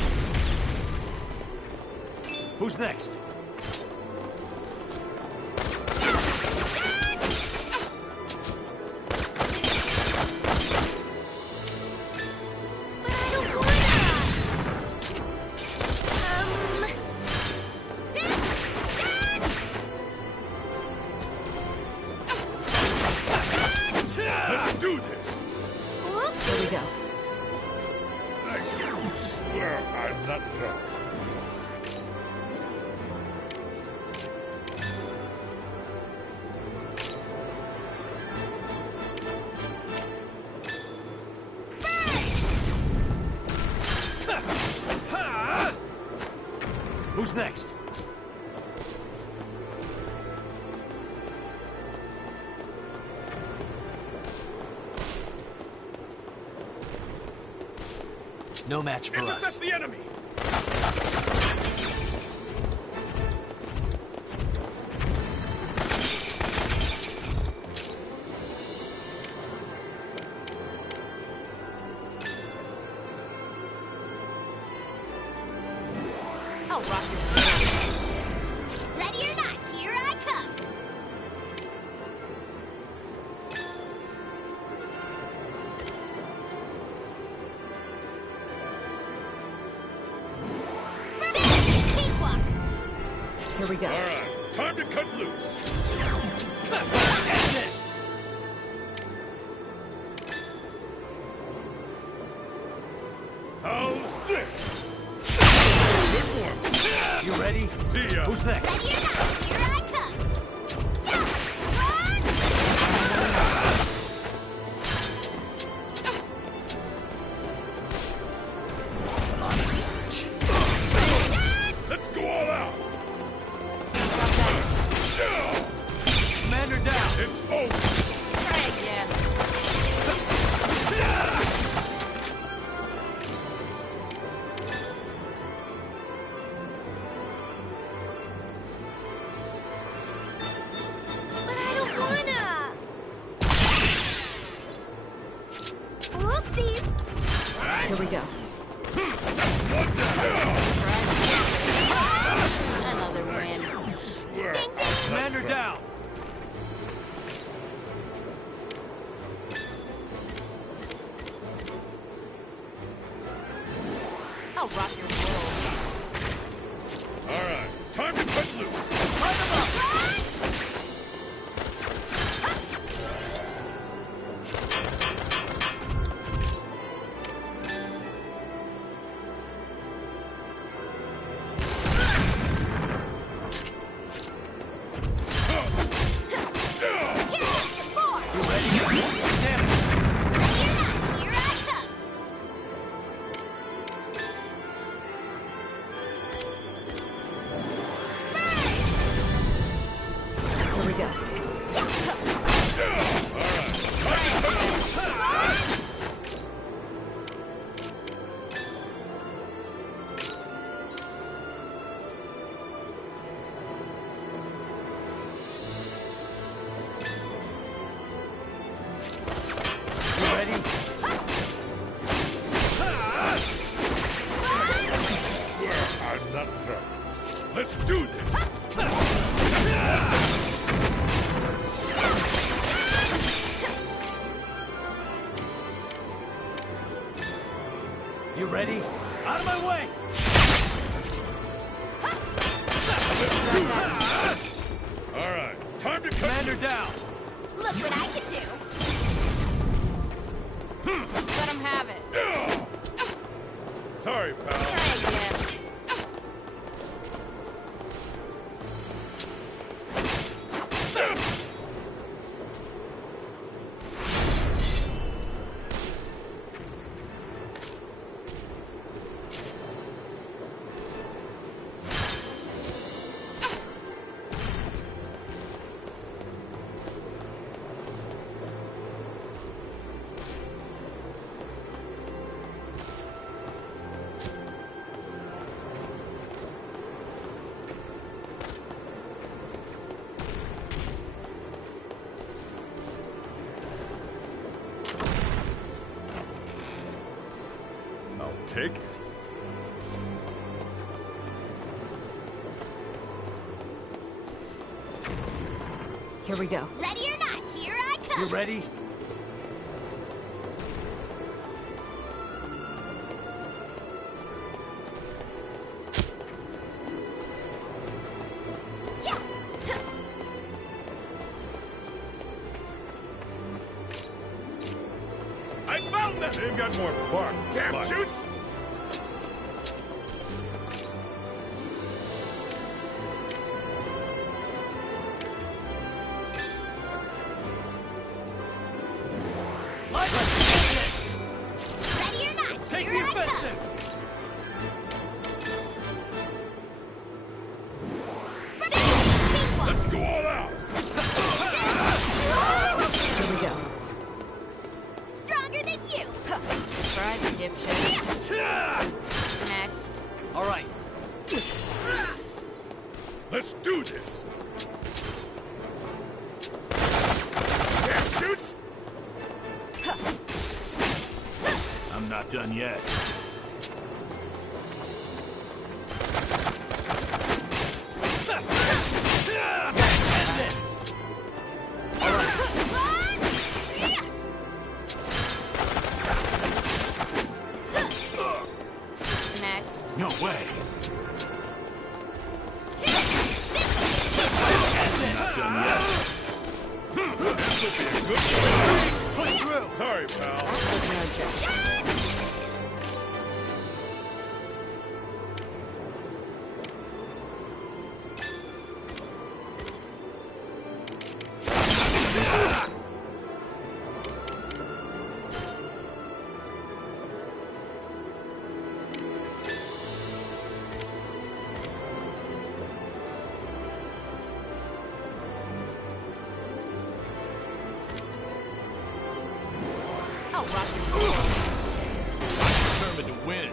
Who's next? But I don't wanna. trouble. Who's next? No match for us. Intercept the enemy! I'll rock your Ready or not, here I come. Cakewalk. Here we go. All right, time to cut loose. End this! How's this? Good warm. You ready? See ya. Who's next? Ready or not, here I come. Yeah. Run! On a surge. Let's go all out. Commander down! It's over. Try again. But I don't wanna. Whoopsies. Here we go. Another win. Swear. Ding ding. Commander down! I'll rock your world. All right, time to cut loose. Here's the four. You ready? Damn it! Ready or not, here I come. Here we go. You ready? Swear I'm not drunk. Let's do this. You ready? Out of my way! All right, time to cut Commander loose. down! Look what I can do. Let him have it. Sorry, pal. Try again. I'll take it. Here we go. Ready or not, here I come. You ready? Yeah. I found them! They've got more bark. Damn Fine. shoots! offensive! Let's go all out! Here we go. Stronger than you! Surprise, dipshit. Next. All right. Let's do this! Damn shoots! I'm not done yet. And this. All right. Next. No way. Not done yet. This will be a good one. Push through. Sorry, pal. There's no joke. I'll rock your world. Determined to win.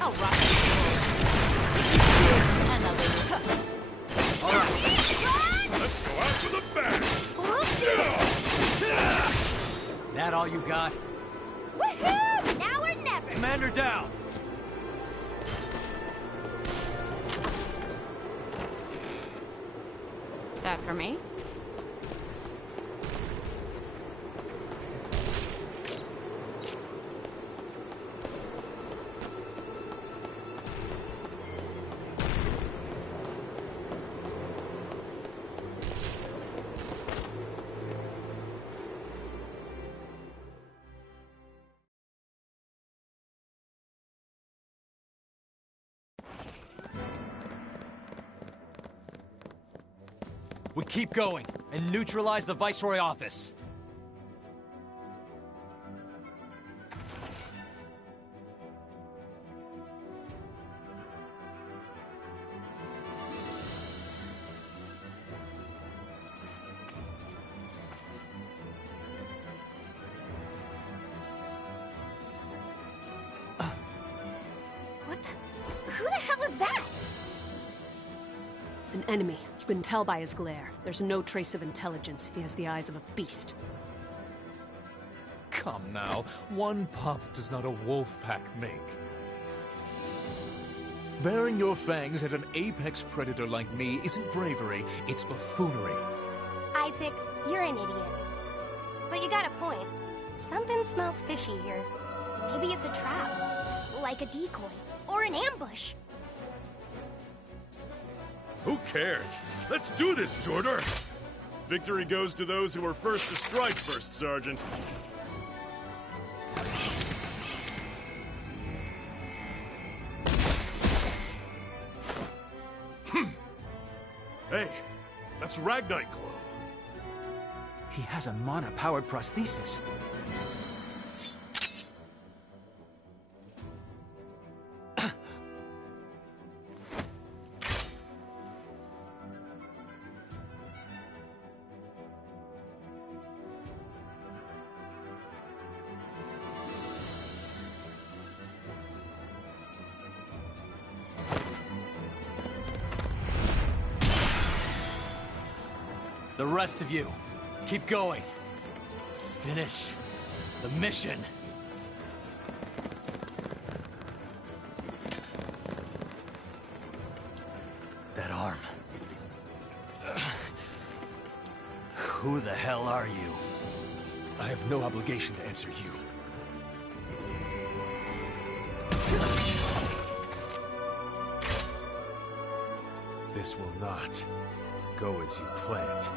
I'll rock your world. Another. All right. Let's go out with a bang! That all you got? Woohoo! Now or never! Commander down. That for me? We keep going and neutralize the Viceroy office. What the? Who the hell is that? An enemy. You can tell by his glare. There's no trace of intelligence. He has the eyes of a beast. Come now, one pup does not a wolf pack make. Baring your fangs at an apex predator like me isn't bravery, it's buffoonery. Isaac, you're an idiot. But you got a point. Something smells fishy here. Maybe it's a trap. Like a decoy. Or an ambush. Who cares? Let's do this, Jordan! Victory goes to those who were first to strike, First Sergeant. Hey, that's Ragnite glow. He has a mana-powered prosthesis. The rest of you, keep going. Finish the mission. That arm. Who the hell are you? I have no obligation to answer you. This will not go as you planned.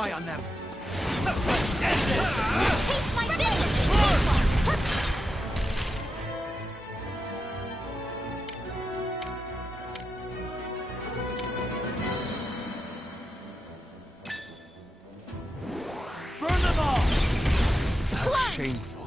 eye on them. Taste my Burn them all! How shameful.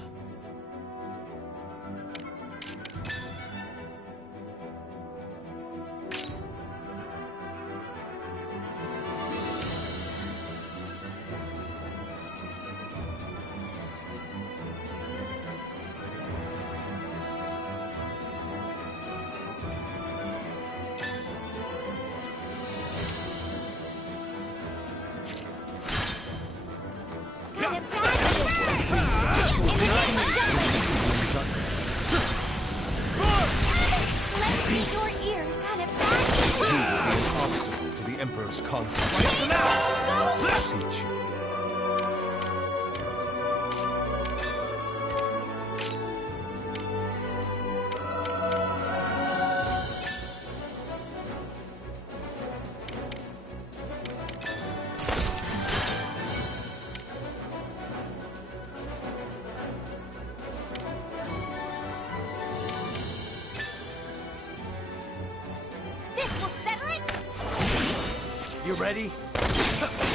To the Emperor's conflict. Wipe them out! Defeat you. This will settle it! You ready?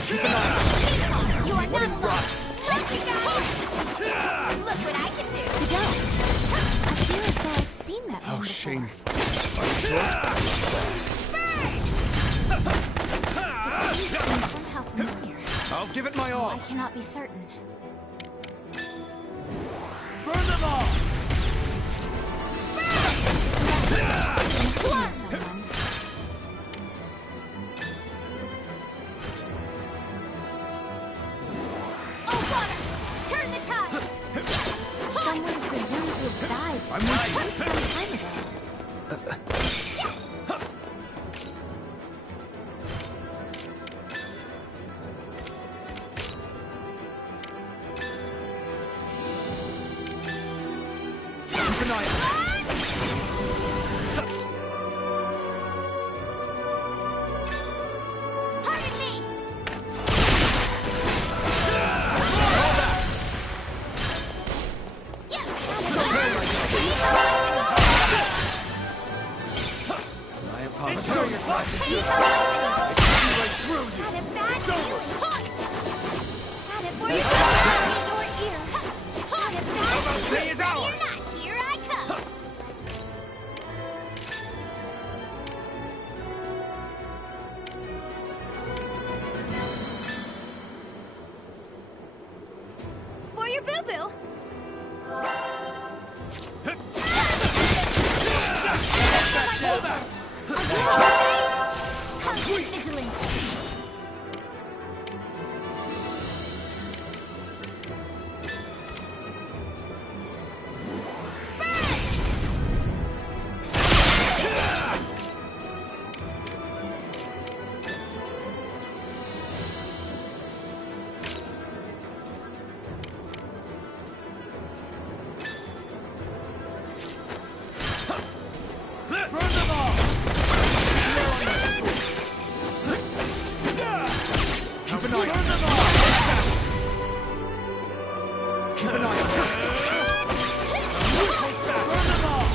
You are What is not rocks? Let me go! Look what I can do! You don't. I feel as though I've seen that How one before. shameful. Are you sure? This face seems somehow familiar. I'll give it my all. I cannot be certain. Burn them all! Kill someone. Oh, water! Turn the tides! Someone presumed to have died I'm with you. some time ago. Keep an eye on them. Pardon me! My apologies. Had a bad feeling. Had it for your ears. Had a bad feeling. Day is Ready or ours. not, here I come. For your boo-boo. Constant vigilance. Burn them all! Keep an eye on them. Keep an eye on them. Burn them all!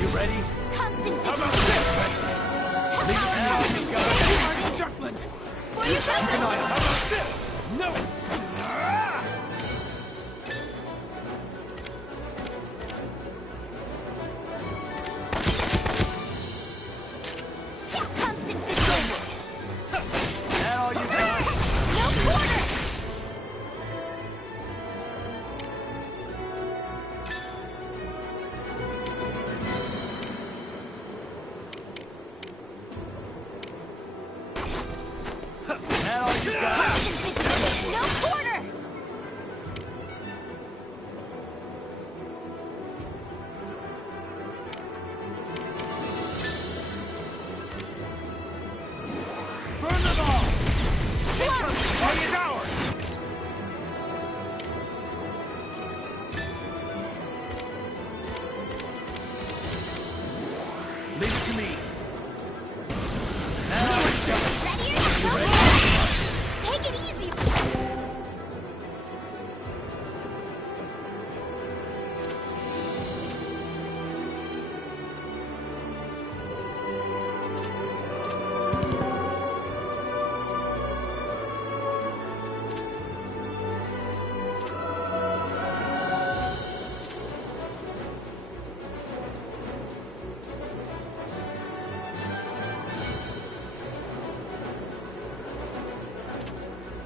You ready? Constant vigilance. Leave it to me. Jutland! For your Keep an boo-boo. eye on them. How about this? No! Constant vigilance. That all you got? No quarter. That all you got? Constant vigilance. No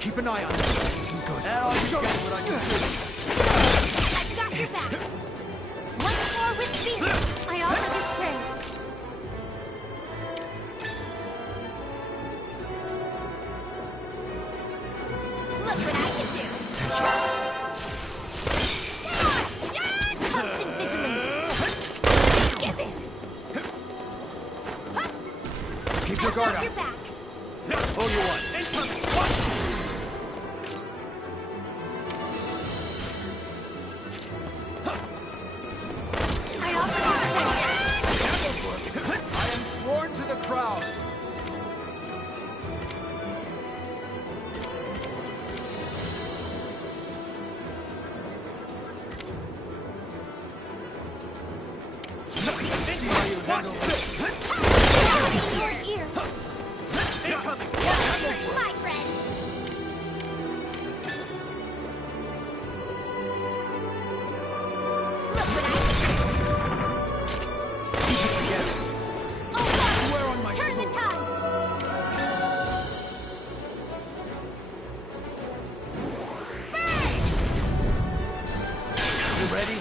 Keep an eye on them. This isn't good. I'll show you what I can do. I've got your back. Once more with fear, I offer this praise. Look what I can do. Constant vigilance. Give in. Keep your guard Got up. your back. Oh, you won. Incoming! What? I offer this praise. I am sworn to the crown. See how you handle this. In your ears. Incoming! My friends. Look what I can do. Keep it together. Oh, God. Swear on my Turn soul. the tides. You ready?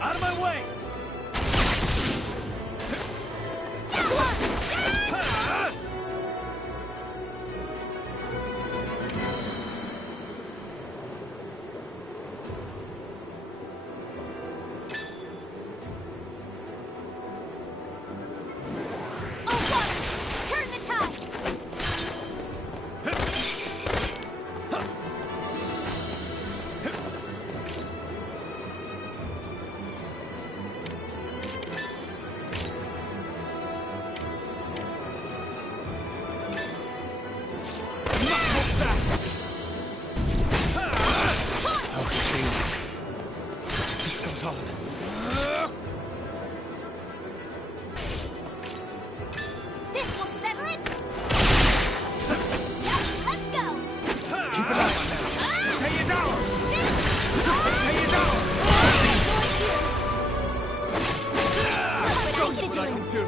Out of my way! Oh, water. Turn the tides. Oh, shame. This goes on. This will settle it. Yep, let's go. Keep an eye on them. Day is ours! Day is ours! Show me what I can do.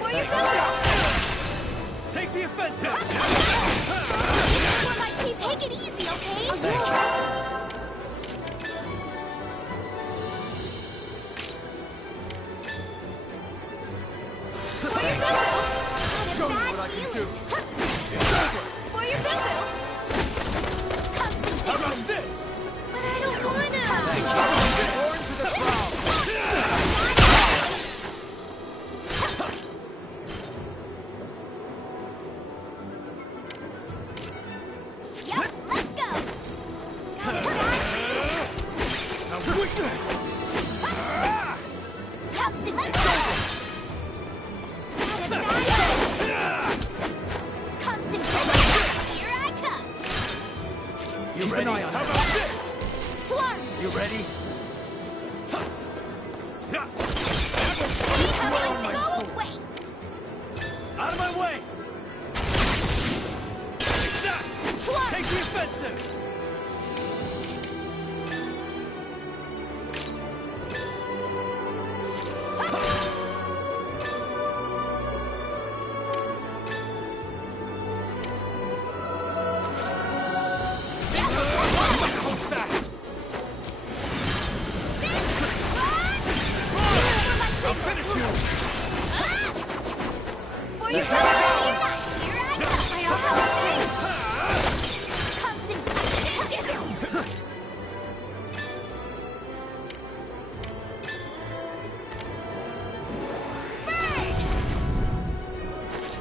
Where you going? Take the offensive! More like me. Take it easy, okay? Are you alright? Where you going? Show me what I can do. Where you going? Constant How about vigilance. this? But I don't wanna. Sworn to the crown. Yep, let's go. Got it back. Constant vigilance. Got it back. Constant vigilance. Here I come. You ready? How about this? To arms. You ready? Coming. my Go soul. away. Out of my way! Exact! To arms. Take the offensive! Hold fast! I'll finish you! For you go. Here I come. I offer this praise. Constant giving. Burn.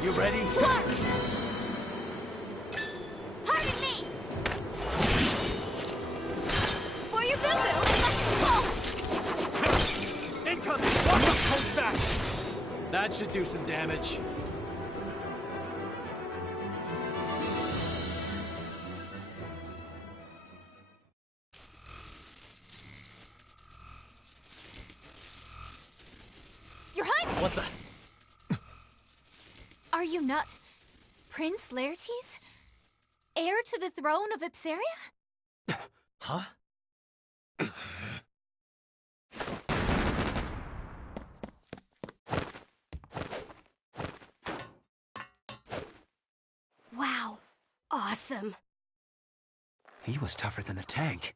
You ready? To arms. Pardon me. For your boo-boo. Incoming! Hold fast! That should do some damage. Your Highness! What the? Are you not Prince Laertes? heir to the throne of Ipsaria? Huh? Wow. Awesome. He was tougher than the tank.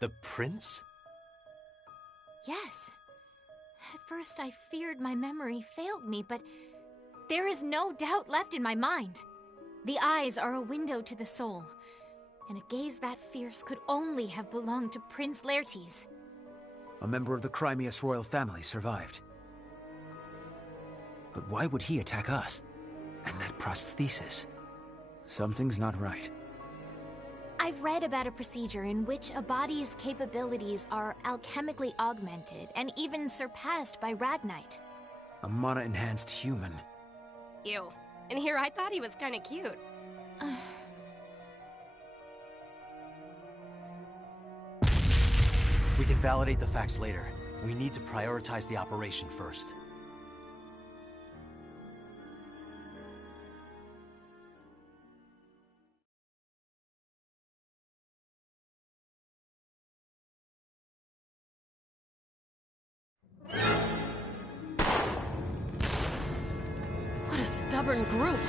The prince? Yes. At first I feared my memory failed me, but there is no doubt left in my mind. The eyes are a window to the soul, and a gaze that fierce could only have belonged to Prince Laertes. A member of the Crimeus royal family survived. But why would he attack us? And that prosthesis? Something's not right. I've read about a procedure in which a body's capabilities are alchemically augmented and even surpassed by Ragnite. A mana-enhanced human. Ew. And here I thought he was kinda cute. We can validate the facts later. We need to prioritize the operation first. What a stubborn group!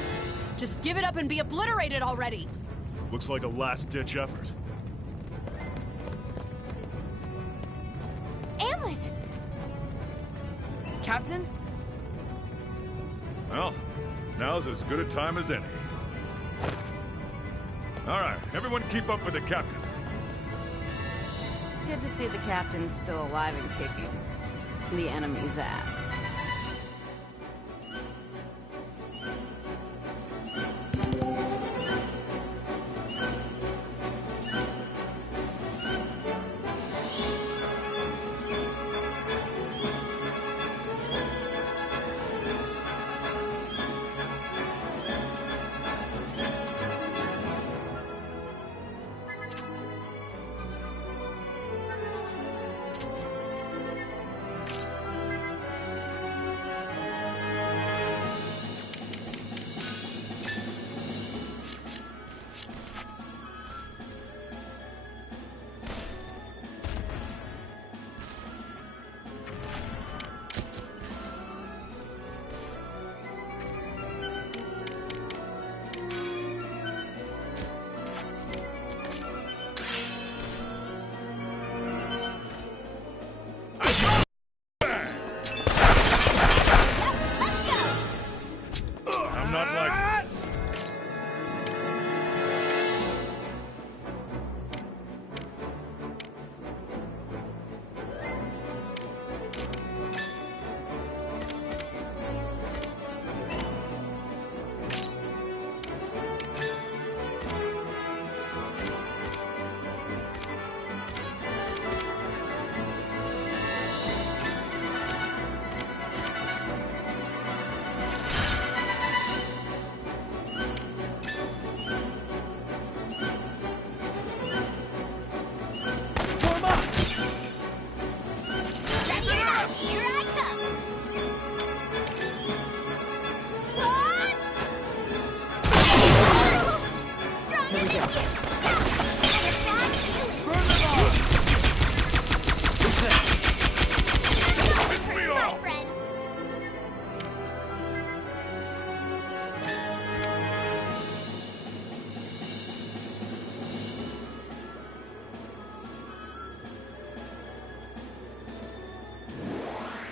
Just give it up and be obliterated already! Looks like a last-ditch effort. Amlet! Captain? Well, now's as good a time as any. All right, everyone keep up with the captain. Good to see the captain's still alive and kicking the enemy's ass.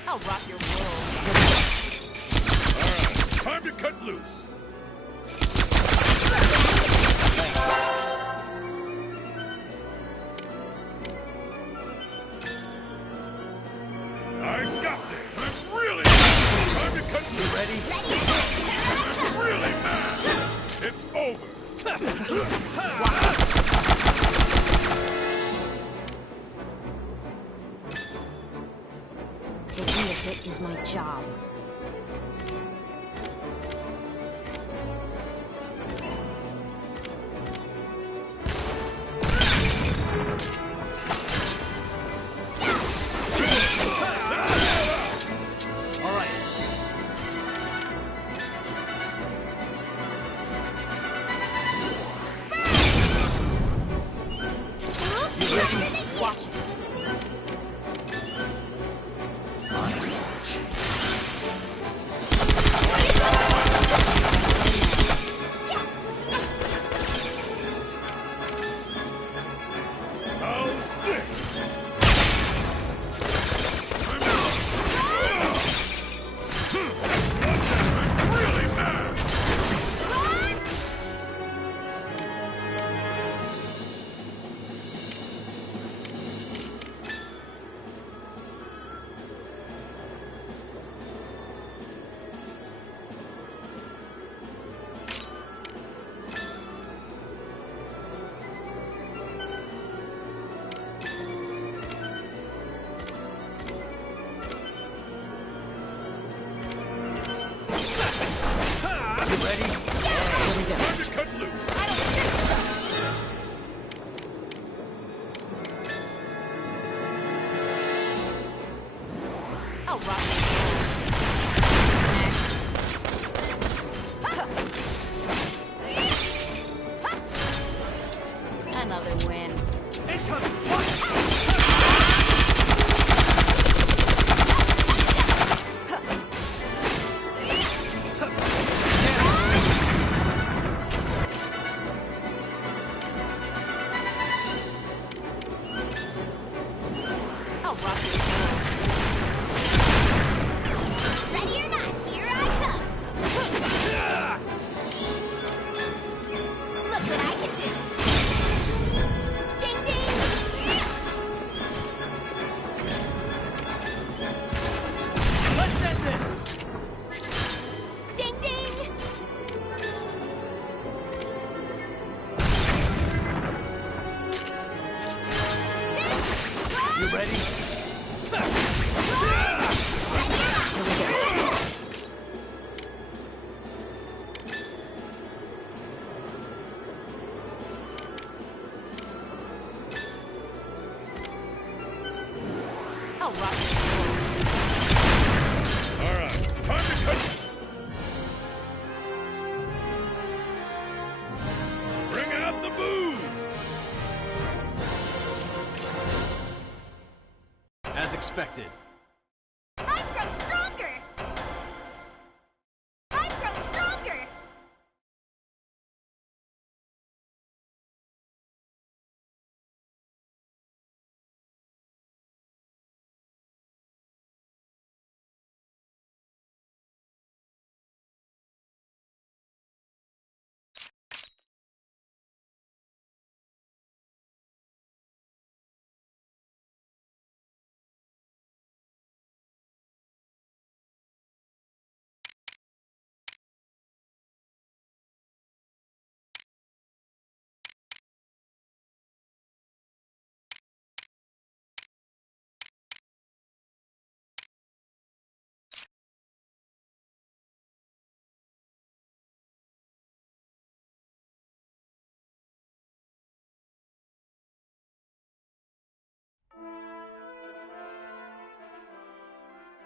I'll rock your world. Alright, time to cut loose. I got this. I'm really mad. Time to cut loose. Ready? I'm really mad. It's over. Taking a hit is my job. ready? Here we go. Time to cut loose. I don't think so. I'll rock it. Another win. Incoming! I'll rock it. Ready or not, here I come. Look what I can do. Ding ding. Let's end this! Ding ding. You ready? I'll rock it. All right, time to cut. Bring out the booze. As expected. I've grown stronger. I've grown stronger.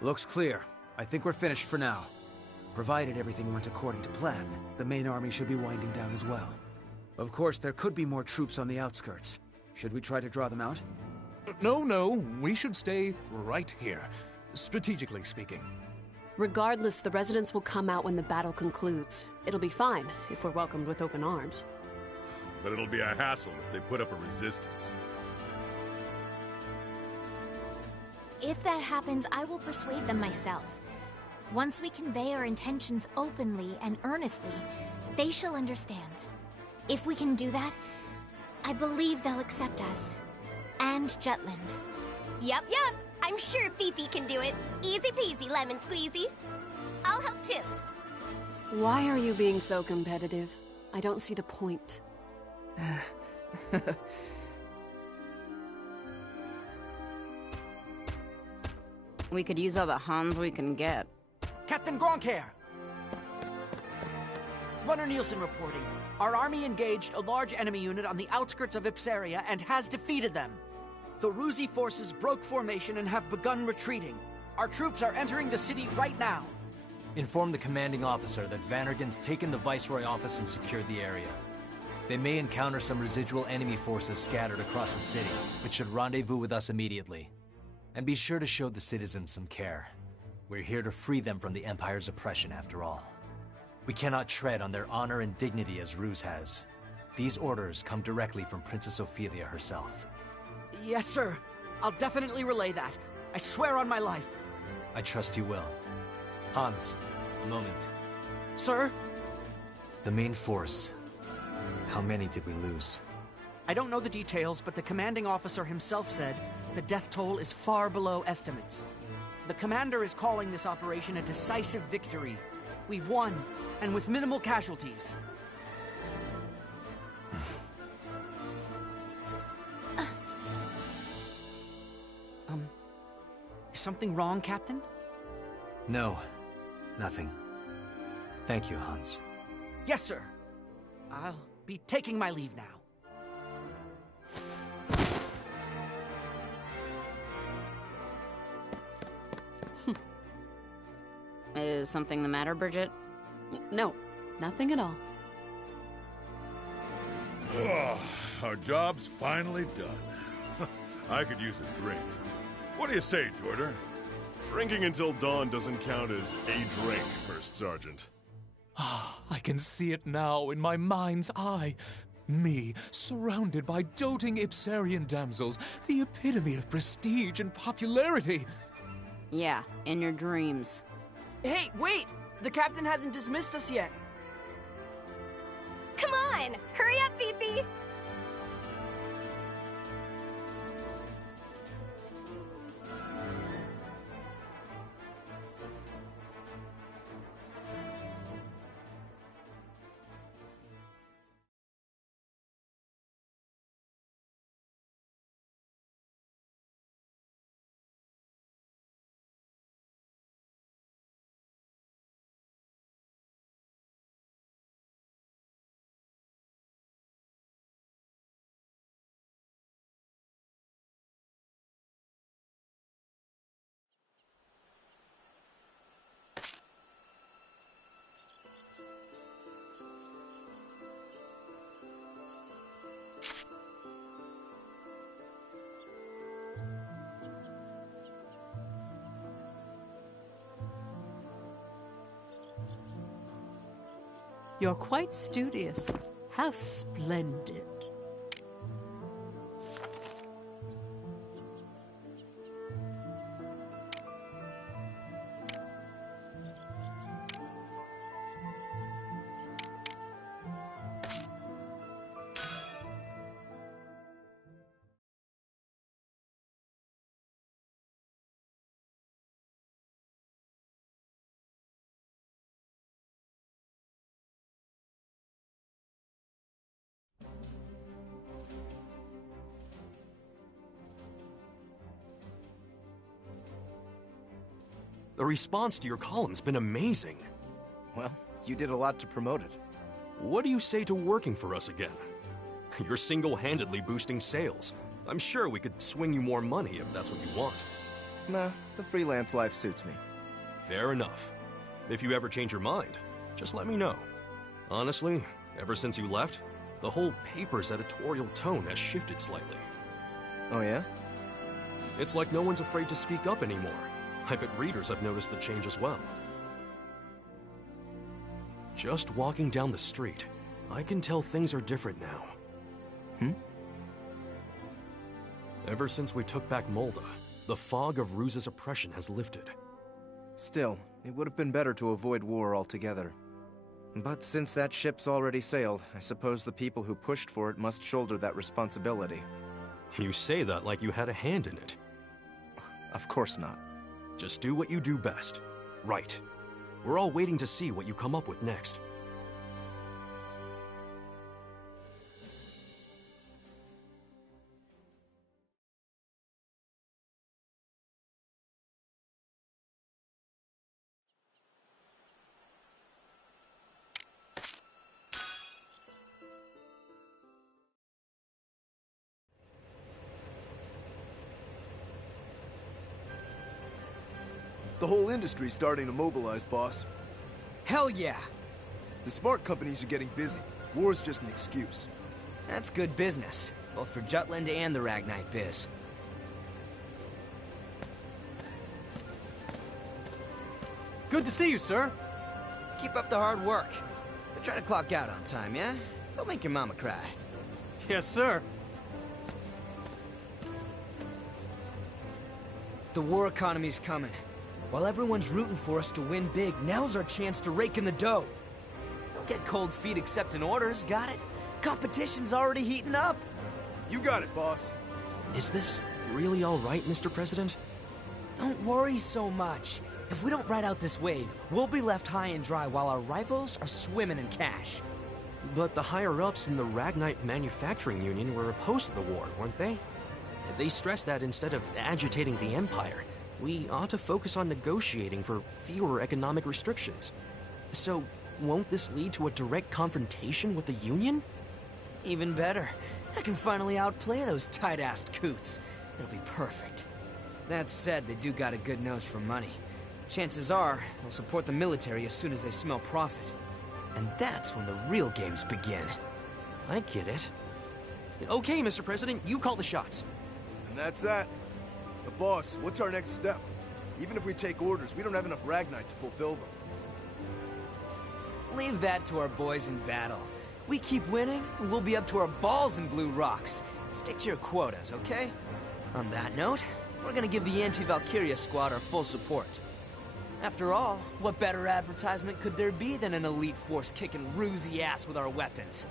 Looks clear. I think we're finished for now. Provided everything went according to plan, the main army should be winding down as well. Of course, there could be more troops on the outskirts. Should we try to draw them out? No, we should stay right here, strategically speaking. Regardless, the residents will come out when the battle concludes. It'll be fine if we're welcomed with open arms. But it'll be a hassle if they put up a resistance. If that happens, I will persuade them myself. Once we convey our intentions openly and earnestly, they shall understand. If we can do that, I believe they'll accept us. And Jutland. Yup. I'm sure Fifi can do it. Easy peasy, lemon squeezy. I'll help too. Why are you being so competitive? I don't see the point. We could use all the Hans we can get. Captain Gronkair! Runner Nielsen reporting. Our army engaged a large enemy unit on the outskirts of Ipsaria and has defeated them. The Ruzi forces broke formation and have begun retreating. Our troops are entering the city right now. Inform the commanding officer that Vannergan's taken the Viceroy office and secured the area. They may encounter some residual enemy forces scattered across the city, but should rendezvous with us immediately. And be sure to show the citizens some care. We're here to free them from the Empire's oppression, after all. We cannot tread on their honor and dignity as Ruse has. These orders come directly from Princess Ophelia herself. Yes, sir. I'll definitely relay that. I swear on my life. I trust you will. Hans, a moment. Sir? The main force. How many did we lose? I don't know the details, but the commanding officer himself said the death toll is far below estimates. The commander is calling this operation a decisive victory. We've won, and with minimal casualties. Is something wrong, Captain? No, nothing. Thank you, Hans. Yes, sir. I'll be taking my leave now. Is something the matter, Bridget? No, nothing at all. Oh, our job's finally done. I could use a drink. What do you say, Jordan? Drinking until dawn doesn't count as a drink, First Sergeant. I can see it now in my mind's eye. Me, surrounded by doting Ipsarian damsels, the epitome of prestige and popularity. Yeah, in your dreams. Hey, wait! The captain hasn't dismissed us yet. Come on! Hurry up, Phoebe! You're quite studious. How splendid. The response to your column's been amazing. Well, you did a lot to promote it. What do you say to working for us again? You're single-handedly boosting sales. I'm sure we could swing you more money if that's what you want. Nah, the freelance life suits me. Fair enough. If you ever change your mind, just let me know. Honestly, ever since you left, the whole paper's editorial tone has shifted slightly. Oh yeah? It's like no one's afraid to speak up anymore. I bet readers have noticed the change as well. Just walking down the street, I can tell things are different now. Ever since we took back Molda, the fog of Ruse's oppression has lifted. Still, it would have been better to avoid war altogether. But since that ship's already sailed, I suppose the people who pushed for it must shoulder that responsibility. You say that like you had a hand in it. Of course not. Just do what you do best. Right. We're all waiting to see what you come up with next. The whole industry's starting to mobilize, boss. Hell yeah! The smart companies are getting busy. War's just an excuse. That's good business, both for Jutland and the Ragnite biz. Good to see you, sir. Keep up the hard work. But try to clock out on time, yeah? Don't make your mama cry. Yes, sir. The war economy's coming. While everyone's rooting for us to win big, now's our chance to rake in the dough. Don't get cold feet accepting orders, got it? Competition's already heating up. You got it, boss. Is this really all right, Mr. President? Don't worry so much. If we don't ride out this wave, we'll be left high and dry while our rivals are swimming in cash. But the higher-ups in the Ragnite Manufacturing Union were opposed to the war, weren't they? They stressed that instead of agitating the Empire, we ought to focus on negotiating for fewer economic restrictions. So, Won't this lead to a direct confrontation with the Union? Even better. I can finally outplay those tight-assed coots. It'll be perfect. That said, they do got a good nose for money. Chances are, they'll support the military as soon as they smell profit. And that's when the real games begin. I get it. Okay, Mr. President, you call the shots. And that's that. But boss, what's our next step? Even if we take orders, we don't have enough Ragnite to fulfill them. Leave that to our boys in battle. We keep winning, and we'll be up to our balls in blue rocks. Stick to your quotas, okay? On that note, we're gonna give the anti-Valkyria squad our full support. After all, what better advertisement could there be than an elite force kicking roozy ass with our weapons?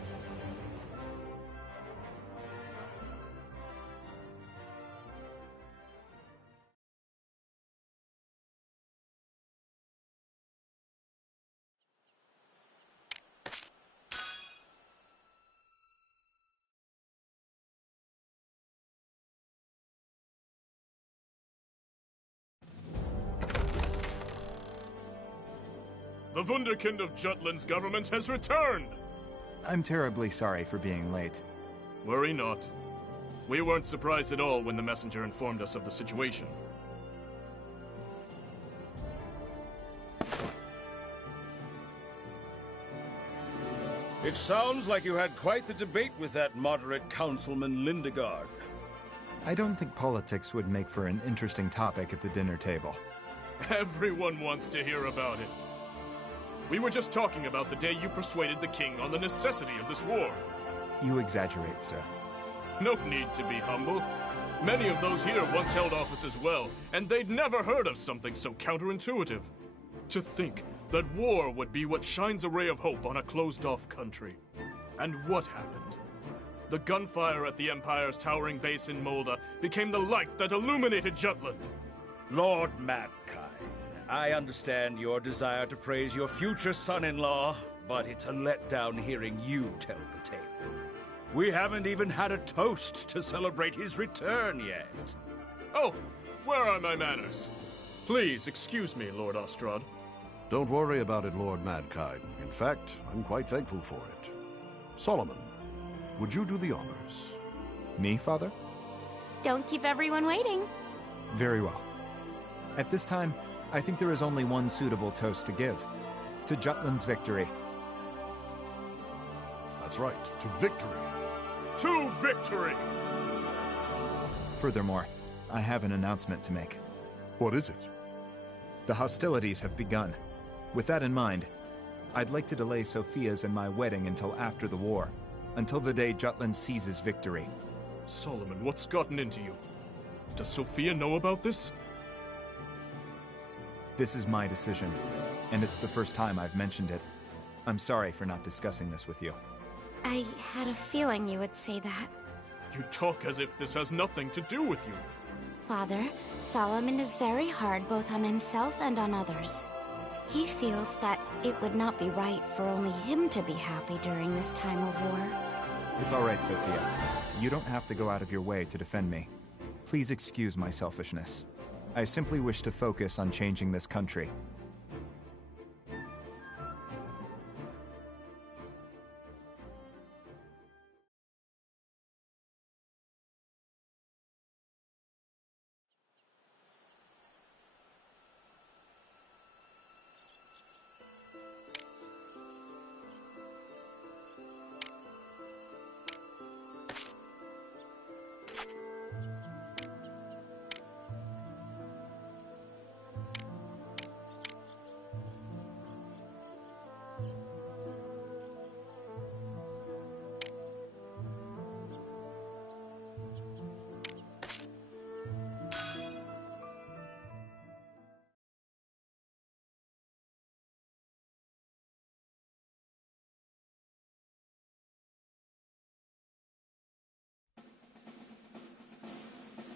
The Wunderkind of Jutland's government has returned! I'm terribly sorry for being late. Worry not. We weren't surprised at all when the messenger informed us of the situation. It sounds like you had quite the debate with that moderate Councilman Lindegard. I don't think politics would make for an interesting topic at the dinner table. Everyone wants to hear about it. We were just talking about the day you persuaded the king on the necessity of this war. You exaggerate, sir. No need to be humble. Many of those here once held office as well, and they'd never heard of something so counterintuitive. To think that war would be what shines a ray of hope on a closed-off country. And what happened? The gunfire at the Empire's towering base in Molda became the light that illuminated Jutland. Lord Mankind, I understand your desire to praise your future son-in-law, but it's a letdown hearing you tell the tale. We haven't even had a toast to celebrate his return yet. Oh, where are my manners? Please excuse me, Lord Ostrad. Don't worry about it, Lord Mankind. In fact, I'm quite thankful for it. Solomon, would you do the honors? Me, Father? Don't keep everyone waiting. Very well. At this time, I think there is only one suitable toast to give. To Jutland's victory. That's right, to victory. To victory! Furthermore, I have an announcement to make. What is it? The hostilities have begun. With that in mind, I'd like to delay Sophia's and my wedding until after the war. Until the day Jutland seizes victory. Solomon, what's gotten into you? Does Sophia know about this? This is my decision, and it's the first time I've mentioned it. I'm sorry for not discussing this with you. I had a feeling you would say that. You talk as if this has nothing to do with you. Father, Solomon is very hard both on himself and on others. He feels that it would not be right for only him to be happy during this time of war. It's all right, Sophia. You don't have to go out of your way to defend me. Please excuse my selfishness. I simply wish to focus on changing this country.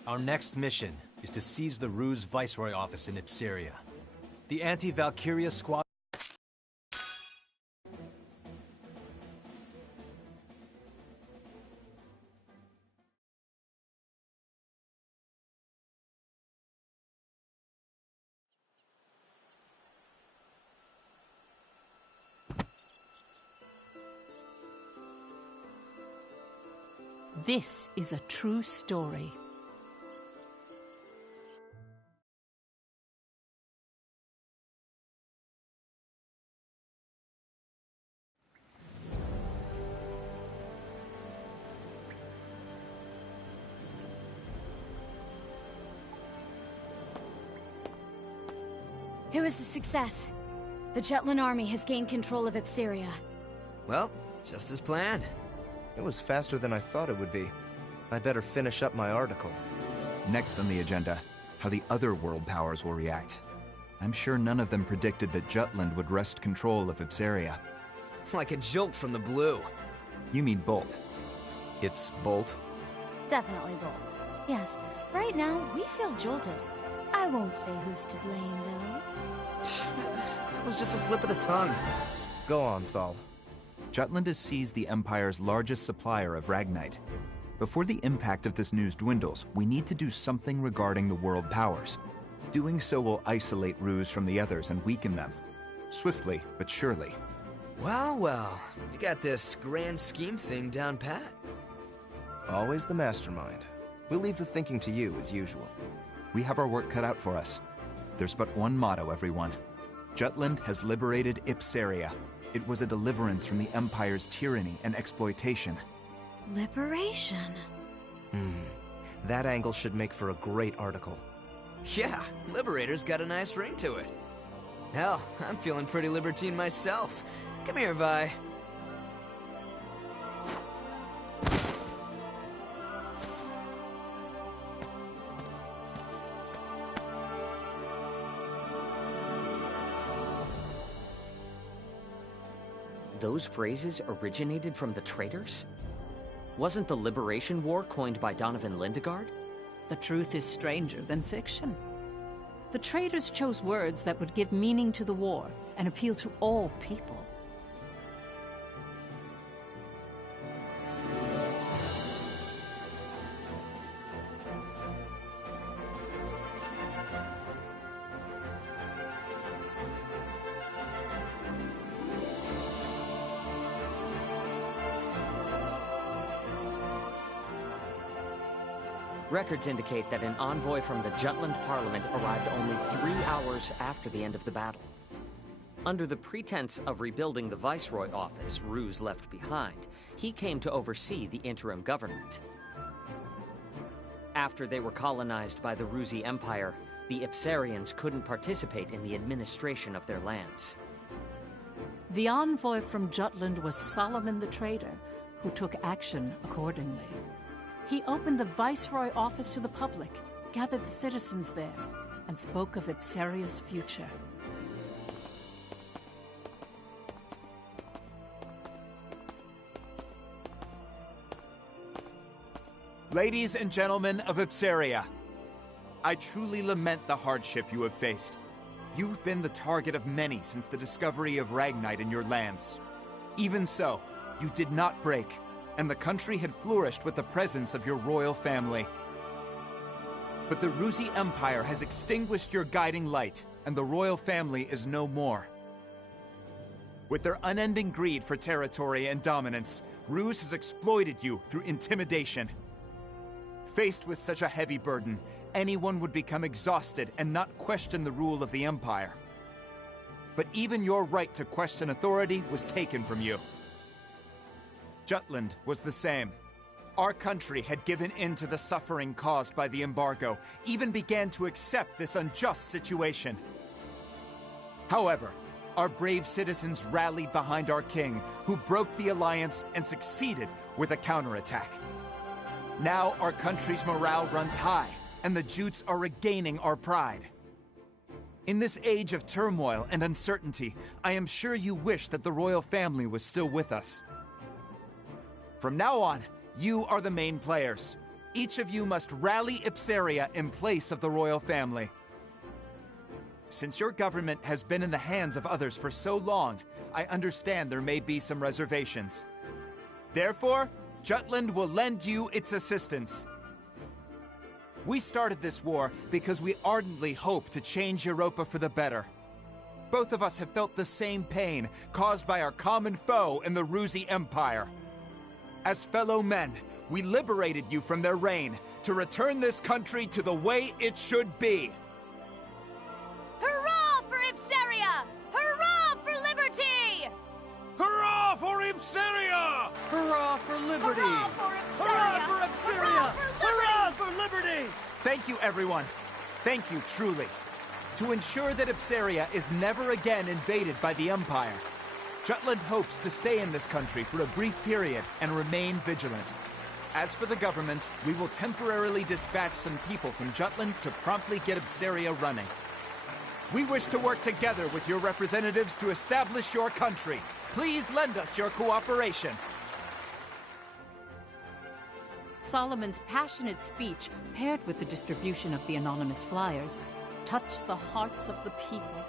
Our next mission is to seize the Ruse Viceroy office in Ipsiria. The anti-Valkyria squad... This is a true story. It was a success. The Jutland army has gained control of Ipseria. Well, just as planned. It was faster than I thought it would be. I better finish up my article. Next on the agenda, how the other world powers will react. I'm sure none of them predicted that Jutland would wrest control of Ipseria. Like a jolt from the blue. You mean bolt. It's bolt? Definitely Bolt. Yes, right now we feel jolted. I won't say who's to blame, though. That was just a slip of the tongue. Go on, Saul. Jutland has seized the Empire's largest supplier of Ragnite. Before the impact of this news dwindles, we need to do something regarding the world powers. Doing so will isolate Ruse from the others and weaken them. Swiftly, but surely. Well, well, you got this grand scheme thing down pat. Always the mastermind. We'll leave the thinking to you, as usual. We have our work cut out for us. There's but one motto, everyone. Jutland has liberated Ipseria. It was a deliverance from the Empire's tyranny and exploitation. Liberation. That angle should make for a great article. Yeah, Liberator's got a nice ring to it. Hell, I'm feeling pretty libertine myself. Come here, Vi. Those phrases originated from the traitors? Wasn't the Liberation War coined by Donovan Lindegard? The truth is stranger than fiction. The traitors chose words that would give meaning to the war and appeal to all people. Records indicate that an envoy from the Jutland Parliament arrived only 3 hours after the end of the battle. Under the pretense of rebuilding the Viceroy office Ruse left behind, he came to oversee the interim government. After they were colonized by the Rusi Empire, the Ipsarians couldn't participate in the administration of their lands. The envoy from Jutland was Solomon the Trader, who took action accordingly. He opened the Viceroy office to the public, gathered the citizens there, and spoke of Ipseria's future. Ladies and gentlemen of Ipseria, I truly lament the hardship you have faced. You've been the target of many since the discovery of Ragnite in your lands. Even so, you did not break, and the country had flourished with the presence of your royal family. But the Rusi Empire has extinguished your guiding light, and the royal family is no more. With their unending greed for territory and dominance, Ruse has exploited you through intimidation. Faced with such a heavy burden, anyone would become exhausted and not question the rule of the Empire. But even your right to question authority was taken from you. Jutland was the same. Our country had given in to the suffering caused by the embargo, even began to accept this unjust situation. However, our brave citizens rallied behind our king, who broke the alliance and succeeded with a counterattack. Now our country's morale runs high, and the Jutes are regaining our pride. In this age of turmoil and uncertainty, I am sure you wish that the royal family was still with us. From now on, you are the main players. Each of you must rally Ipseria in place of the royal family. Since your government has been in the hands of others for so long, I understand there may be some reservations. Therefore, Jutland will lend you its assistance. We started this war because we ardently hope to change Europa for the better. Both of us have felt the same pain caused by our common foe in the Rusi Empire. As fellow men, we liberated you from their reign to return this country to the way it should be. Hurrah for Ipseria! Hurrah for liberty! Hurrah for Ipseria! Hurrah for liberty! Hurrah for Ipseria! Hurrah for Ipseria! Hurrah for liberty! Thank you, everyone. Thank you, truly. To ensure that Ipseria is never again invaded by the Empire, Jutland hopes to stay in this country for a brief period and remain vigilant. As for the government, we will temporarily dispatch some people from Jutland to promptly get Ipseria running. We wish to work together with your representatives to establish your country. Please lend us your cooperation. Solomon's passionate speech, paired with the distribution of the anonymous flyers, touched the hearts of the people.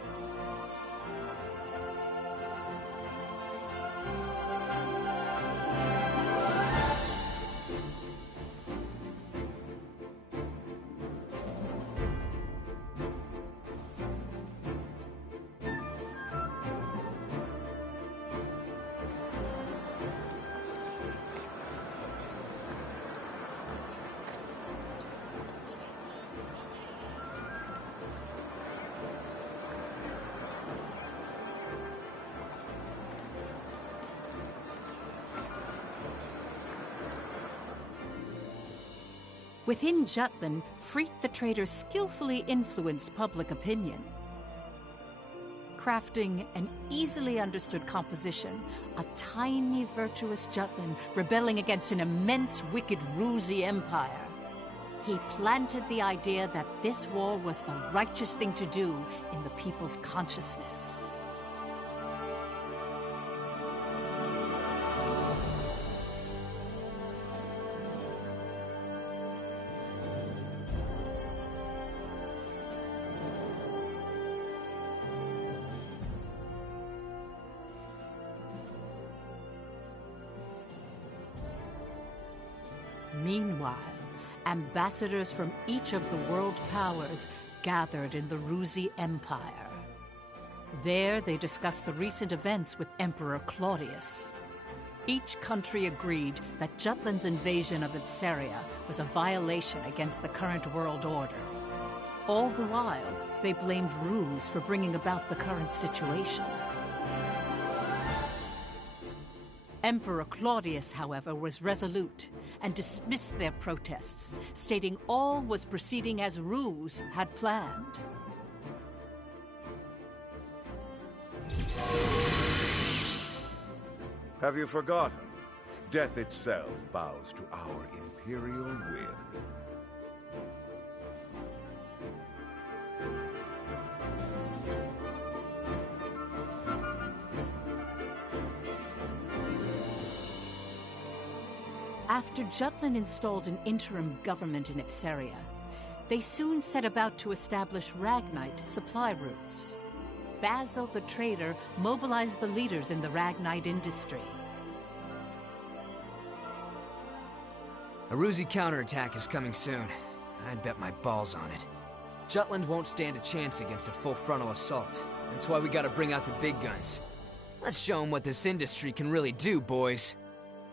Within Jutland, Freet the Traitor skillfully influenced public opinion. Crafting an easily understood composition, a tiny virtuous Jutland rebelling against an immense wicked Ruzi empire. He planted the idea that this war was the righteous thing to do in the people's consciousness. Meanwhile, ambassadors from each of the world powers gathered in the Ruzi Empire. There, they discussed the recent events with Emperor Claudius. Each country agreed that Jutland's invasion of Ipseria was a violation against the current world order. All the while, they blamed Ruse for bringing about the current situation. Emperor Claudius, however, was resolute and dismissed their protests, stating all was proceeding as Ruse had planned. Have you forgotten? Death itself bows to our imperial whim. After Jutland installed an interim government in Ipseria, they soon set about to establish Ragnite supply routes. Basil the Traitor mobilized the leaders in the Ragnite industry. A Ruzi counterattack is coming soon. I'd bet my balls on it. Jutland won't stand a chance against a full frontal assault. That's why we gotta bring out the big guns. Let's show them what this industry can really do, boys.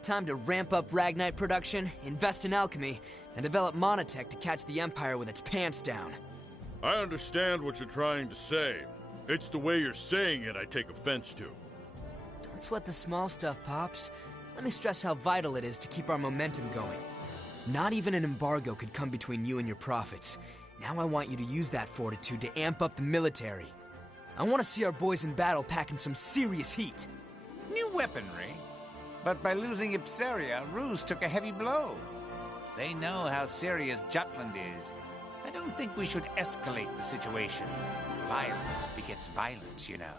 Time to ramp up Ragnite production, invest in alchemy, and develop monotech to catch the Empire with its pants down. I understand what you're trying to say. It's the way you're saying it I take offense to. Don't sweat the small stuff, Pops. Let me stress how vital it is to keep our momentum going. Not even an embargo could come between you and your profits. Now I want you to use that fortitude to amp up the military. I want to see our boys in battle packing some serious heat. New weaponry? But by losing Ipseria, Ruse took a heavy blow. They know how serious Jutland is. I don't think we should escalate the situation. Violence begets violence, you know.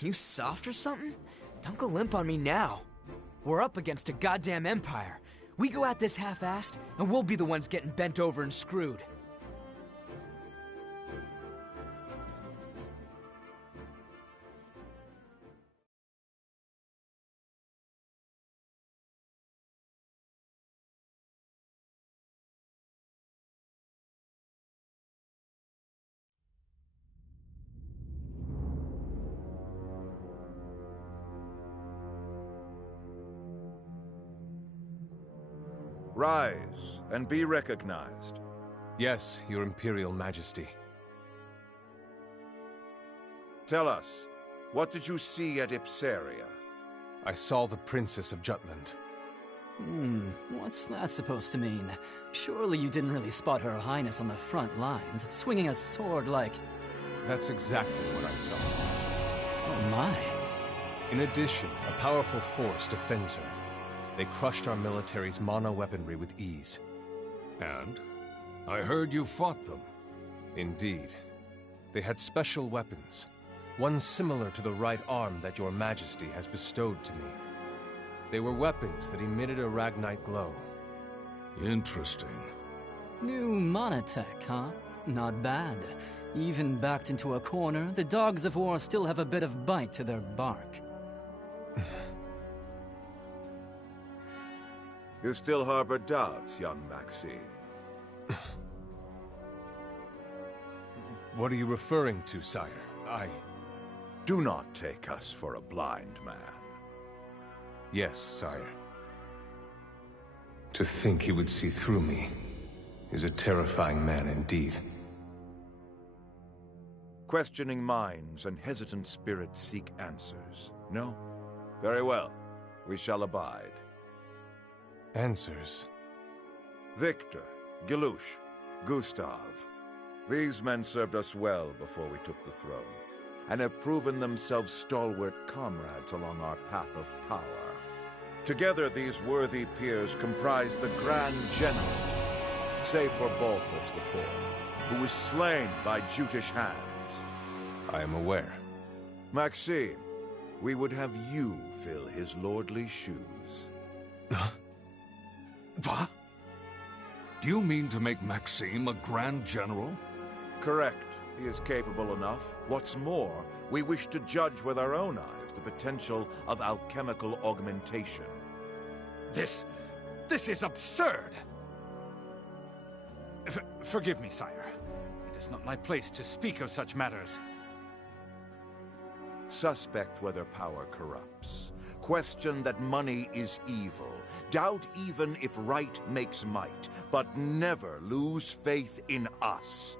You soft or something? Don't go limp on me now. We're up against a goddamn empire. We go at this half-assed, and we'll be the ones getting bent over and screwed. Rise and be recognized. Yes, Your Imperial Majesty. Tell us, what did you see at Ipsaria? I saw the Princess of Jutland. What's that supposed to mean? Surely you didn't really spot Her Highness on the front lines, swinging a sword like... That's exactly what I saw. Oh my. In addition, a powerful force defends her. They crushed our military's mono-weaponry with ease. And? I heard you fought them. Indeed. They had special weapons. One similar to the right arm that Your Majesty has bestowed to me. They were weapons that emitted a Ragnite glow. Interesting. New monotech, huh? Not bad. Even backed into a corner, the dogs of war still have a bit of bite to their bark. You still harbor doubts, young Maxime. What are you referring to, sire? Do not take us for a blind man. Yes, sire. To think he would see through me is a terrifying man indeed. Questioning minds and hesitant spirits seek answers. No? Very well. We shall abide. Answers? Victor, Gilouche, Gustav. These men served us well before we took the throne, and have proven themselves stalwart comrades along our path of power. Together, these worthy peers comprise the Grand Generals, save for Balthus IV, who was slain by Jutish hands. I am aware. Maxime, we would have you fill his lordly shoes. What? Do you mean to make Maxime a Grand General? Correct. He is capable enough. What's more, we wish to judge with our own eyes the potential of alchemical augmentation. This is absurd! Forgive me, sire. It is not my place to speak of such matters. Suspect whether power corrupts. Question that money is evil. Doubt even if right makes might. But never lose faith in us.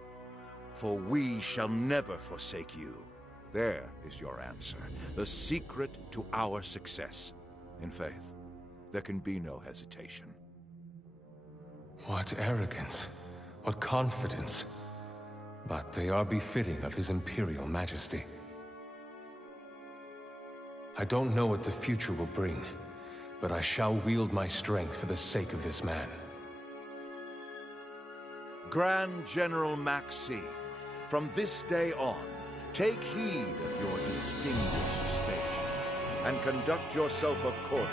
For we shall never forsake you. There is your answer. The secret to our success. In faith, there can be no hesitation. What arrogance. What confidence. But they are befitting of His Imperial Majesty. I don't know what the future will bring, but I shall wield my strength for the sake of this man. Grand General Maxime, from this day on, take heed of your distinguished station, and conduct yourself accordingly.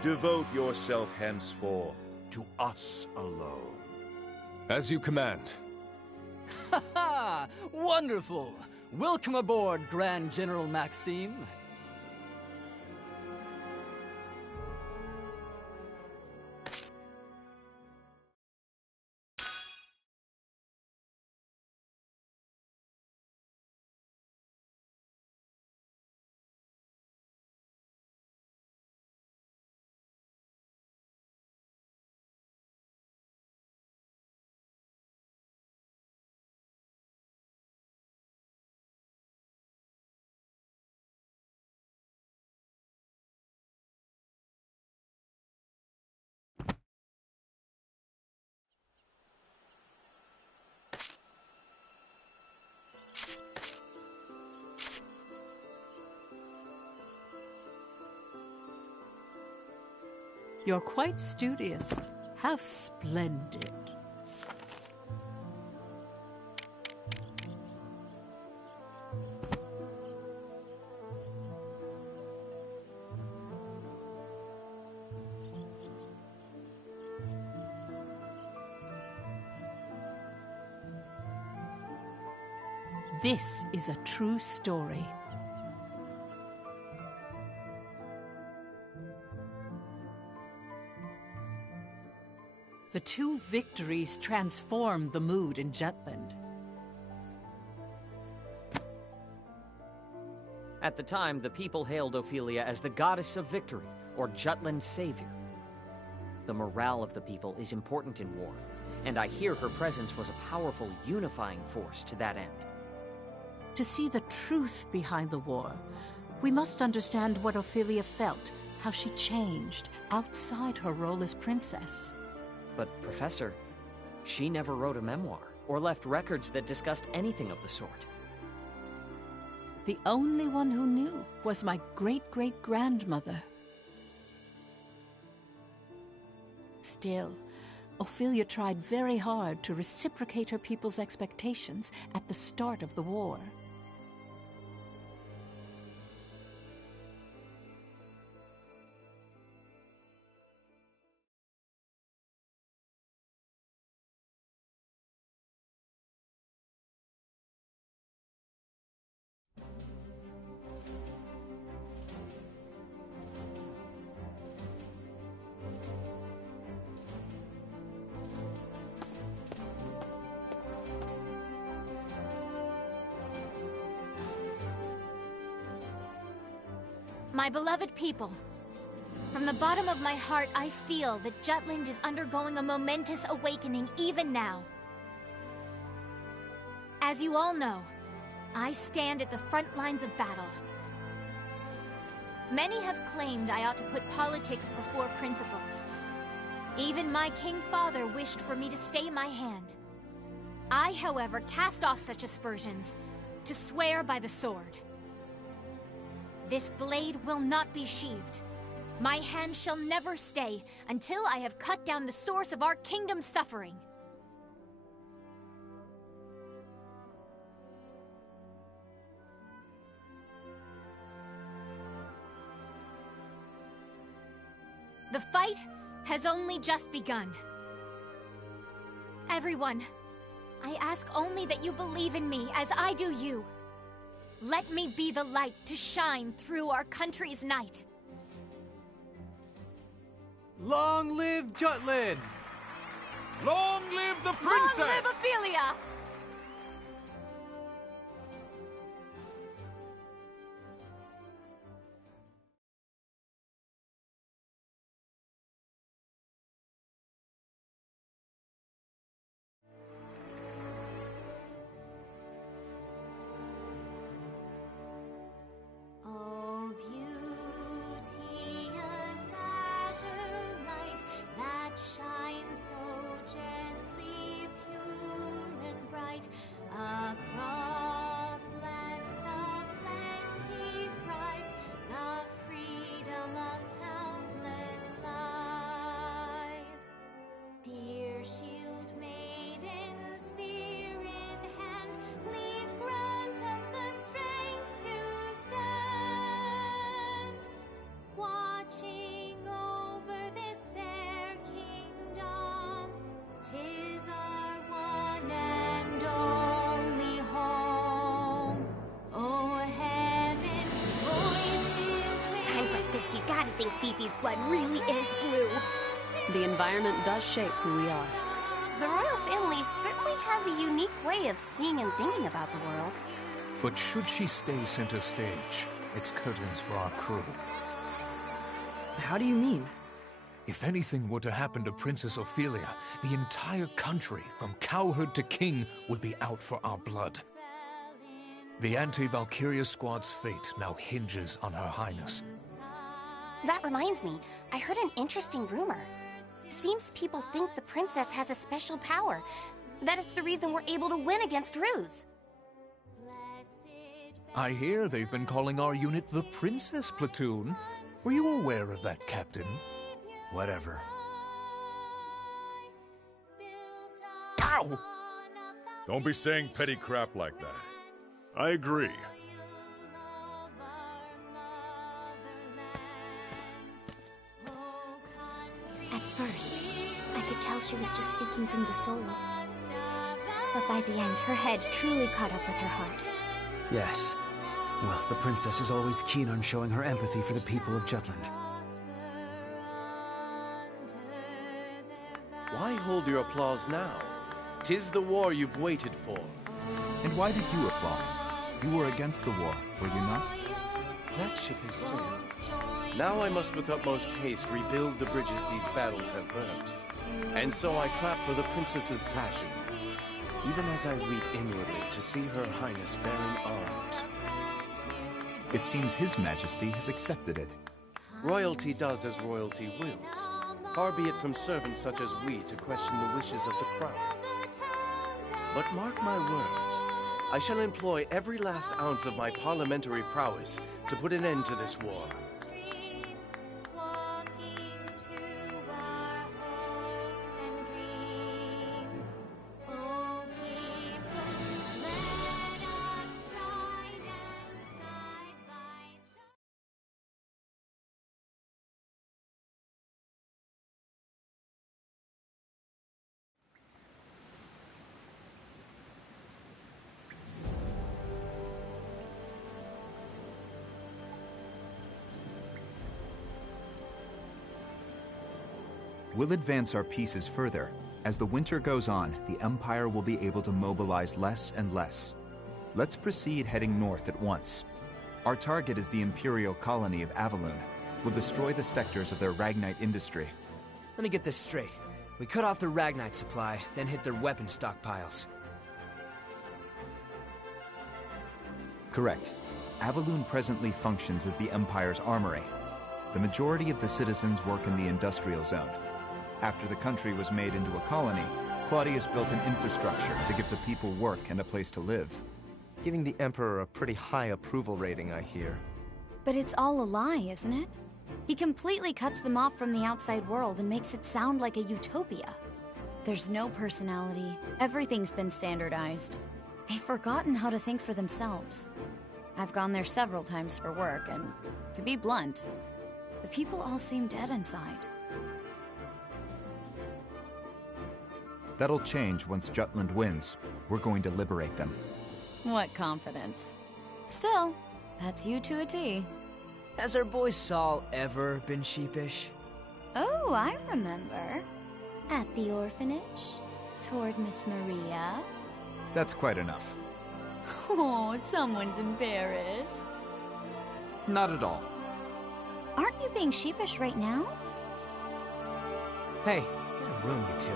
Devote yourself henceforth to us alone. As you command. Ha ha! Wonderful! Welcome aboard, Grand General Maxime. You're quite studious. How splendid. This is a true story. The two victories transformed the mood in Jutland. At the time, the people hailed Ophelia as the goddess of victory, or Jutland's savior. The morale of the people is important in war, and I hear her presence was a powerful unifying force to that end. To see the truth behind the war, we must understand what Ophelia felt, how she changed outside her role as princess. But, Professor, she never wrote a memoir or left records that discussed anything of the sort. The only one who knew was my great-great-grandmother. Still, Ophelia tried very hard to reciprocate her people's expectations at the start of the war. My beloved people, from the bottom of my heart, I feel that Jutland is undergoing a momentous awakening even now. As you all know, I stand at the front lines of battle. Many have claimed I ought to put politics before principles. Even my king father wished for me to stay my hand. I, however, cast off such aspersions to swear by the sword. This blade will not be sheathed. My hand shall never stay until I have cut down the source of our kingdom's suffering. The fight has only just begun. Everyone, I ask only that you believe in me as I do you. Let me be the light to shine through our country's night. Long live Jutland! Long live the princess! Long live Ophelia! Across lands of plenty thrives the freedom of countless lives. Dear shield maiden, spear in hand, please grant us the strength to stand, watching over this fair kingdom. 'Tis our one and only home. Oh, heaven, voices raise. Times like this, you gotta think Fifi's blood really is blue. The environment does shape who we are. The royal family certainly has a unique way of seeing and thinking about the world. But should she stay center stage, it's curtains for our crew. How do you mean? If anything were to happen to Princess Ophelia, the entire country, from cowherd to king, would be out for our blood. The anti-Valkyria squad's fate now hinges on Her Highness. That reminds me, I heard an interesting rumor. Seems people think the princess has a special power. That is the reason we're able to win against Ruse. I hear they've been calling our unit the Princess Platoon. Were you aware of that, Captain? Whatever. Ow! Don't be saying petty crap like that. I agree. At first, I could tell she was just speaking from the soul. But by the end, her head truly caught up with her heart. Yes. Well, the princess is always keen on showing her empathy for the people of Jutland. Why hold your applause now? 'Tis the war you've waited for. And why did you applaud? You were against the war, were you not? That ship has sailed. Now I must with utmost haste rebuild the bridges these battles have burnt. And so I clap for the princess's passion, even as I weep inwardly to see her highness bearing arms. It seems His Majesty has accepted it. Royalty does as royalty wills. Far be it from servants such as we to question the wishes of the crown. But mark my words, I shall employ every last ounce of my parliamentary prowess to put an end to this war. We'll advance our pieces further. As the winter goes on, the Empire will be able to mobilize less and less. Let's proceed heading north at once. Our target is the Imperial colony of Avaloon. We'll destroy the sectors of their Ragnite industry. Let me get this straight. We cut off their Ragnite supply, then hit their weapon stockpiles. Correct. Avaloon presently functions as the Empire's armory. The majority of the citizens work in the industrial zone. After the country was made into a colony, Claudius built an infrastructure to give the people work and a place to live. Giving the Emperor a pretty high approval rating, I hear. But it's all a lie, isn't it? He completely cuts them off from the outside world and makes it sound like a utopia. There's no personality. Everything's been standardized. They've forgotten how to think for themselves. I've gone there several times for work, and to be blunt, the people all seem dead inside. That'll change once Jutland wins. We're going to liberate them. What confidence. Still, that's you to a T. Has our boy Saul ever been sheepish? Oh, I remember. At the orphanage, toward Miss Maria. That's quite enough. Oh, someone's embarrassed. Not at all. Aren't you being sheepish right now? Hey, get a room, you two.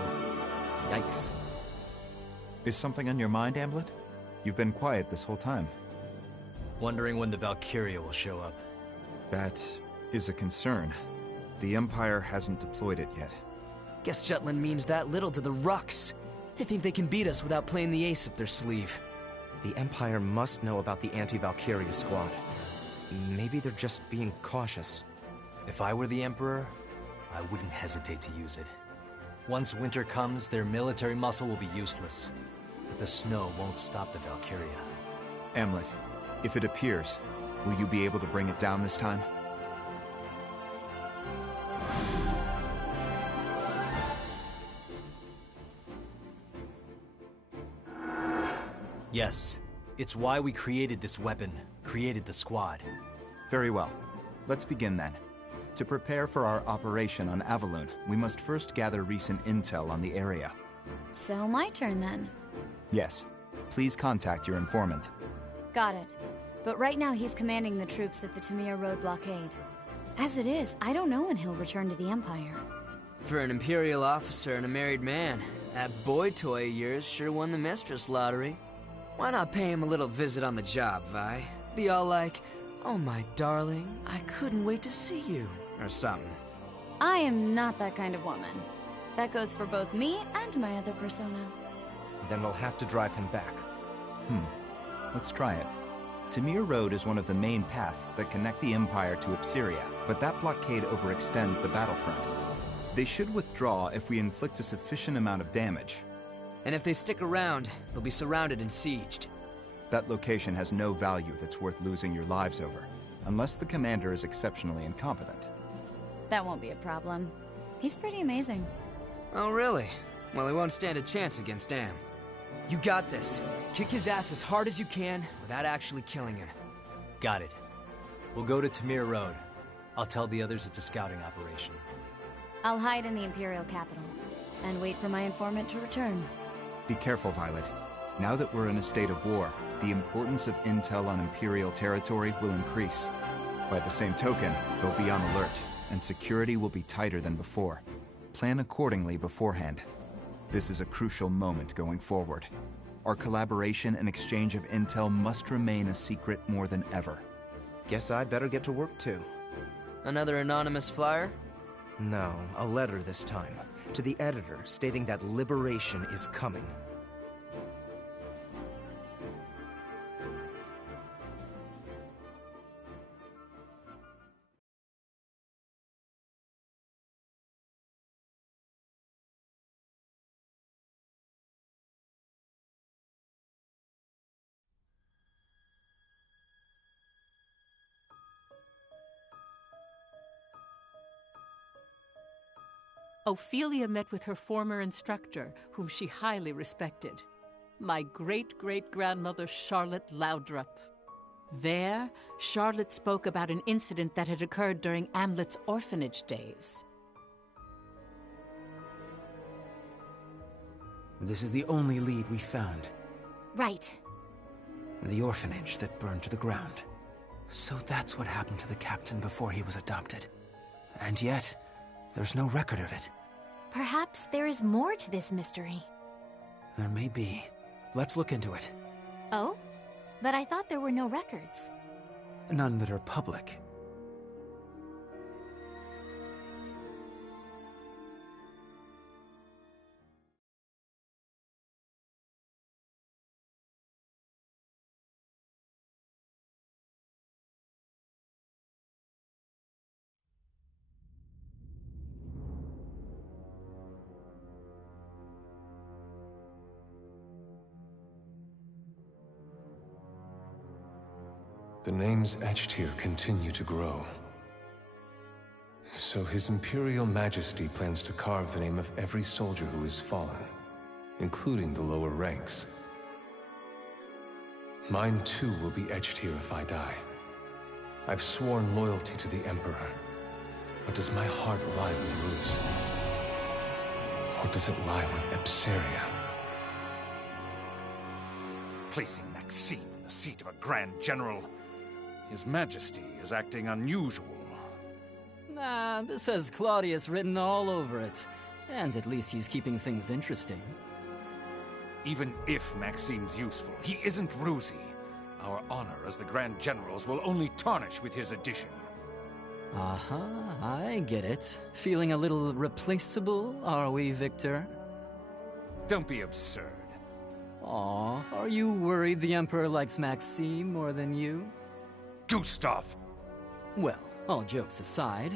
Yikes. Is something on your mind, Amblet? You've been quiet this whole time. Wondering when the Valkyria will show up. That is a concern. The Empire hasn't deployed it yet. Guess Jutland means that little to the Rucks. They think they can beat us without playing the ace up their sleeve. The Empire must know about the anti-Valkyria squad. Maybe they're just being cautious. If I were the Emperor, I wouldn't hesitate to use it. Once winter comes, their military muscle will be useless. But the snow won't stop the Valkyria. Amlet, if it appears, will you be able to bring it down this time? Yes. It's why we created this weapon, created the squad. Very well. Let's begin then. To prepare for our operation on Avaloon, we must first gather recent intel on the area. So my turn then. Yes. Please contact your informant. Got it. But right now he's commanding the troops at the Tamir Road blockade. As it is, I don't know when he'll return to the Empire. For an Imperial officer and a married man, that boy toy of yours sure won the mistress lottery. Why not pay him a little visit on the job, Vi? Be all like, "Oh my darling, I couldn't wait to see you," or something. I am not that kind of woman. That goes for both me and my other persona. Then we'll have to drive him back. Let's try it. Tamir Road is one of the main paths that connect the Empire to Ipsiria, but that blockade overextends the battlefront. They should withdraw if we inflict a sufficient amount of damage. And if they stick around, they'll be surrounded and sieged. That location has no value that's worth losing your lives over, unless the commander is exceptionally incompetent. That won't be a problem. He's pretty amazing. Oh, really? Well, he won't stand a chance against Am. You got this. Kick his ass as hard as you can without actually killing him. Got it. We'll go to Tamir Road. I'll tell the others it's a scouting operation. I'll hide in the Imperial capital and wait for my informant to return. Be careful, Violet. Now that we're in a state of war, the importance of intel on Imperial territory will increase. By the same token, they'll be on alert, and security will be tighter than before. Plan accordingly beforehand. This is a crucial moment going forward. Our collaboration and exchange of intel must remain a secret more than ever. Guess I'd better get to work too. Another anonymous flyer? No, a letter this time. To the editor, stating that liberation is coming. Ophelia met with her former instructor, whom she highly respected, my great-great-grandmother Charlotte Loudrup. There, Charlotte spoke about an incident that had occurred during Amlet's orphanage days. This is the only lead we found. Right. The orphanage that burned to the ground. So that's what happened to the captain before he was adopted. And yet, there's no record of it. Perhaps there is more to this mystery. There may be. Let's look into it. Oh? But I thought there were no records. None that are public. The names etched here continue to grow. So His Imperial Majesty plans to carve the name of every soldier who has fallen, including the lower ranks. Mine too will be etched here if I die. I've sworn loyalty to the Emperor, but does my heart lie with Ruse? Or does it lie with Epsiria? Placing Maxime in the seat of a Grand General. His Majesty is acting unusual. Nah, this has Claudius written all over it. And at least he's keeping things interesting. Even if Maxime's useful, he isn't Rusy. Our honor as the Grand Generals will only tarnish with his addition. I get it. Feeling a little replaceable, are we, Victor? Don't be absurd. Aw, are you worried the Emperor likes Maxime more than you? Gustav! Well, all jokes aside,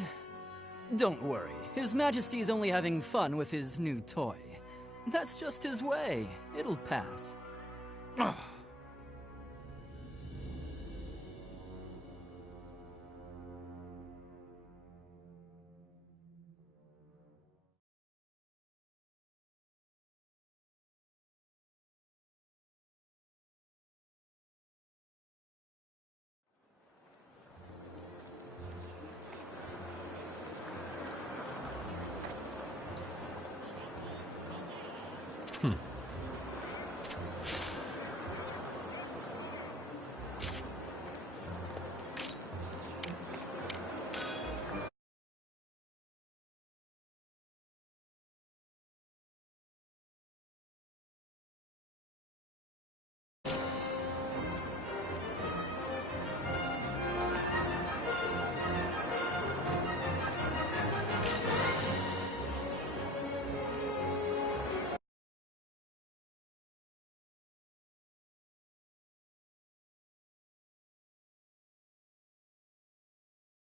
don't worry. His Majesty is only having fun with his new toy. That's just his way. It'll pass.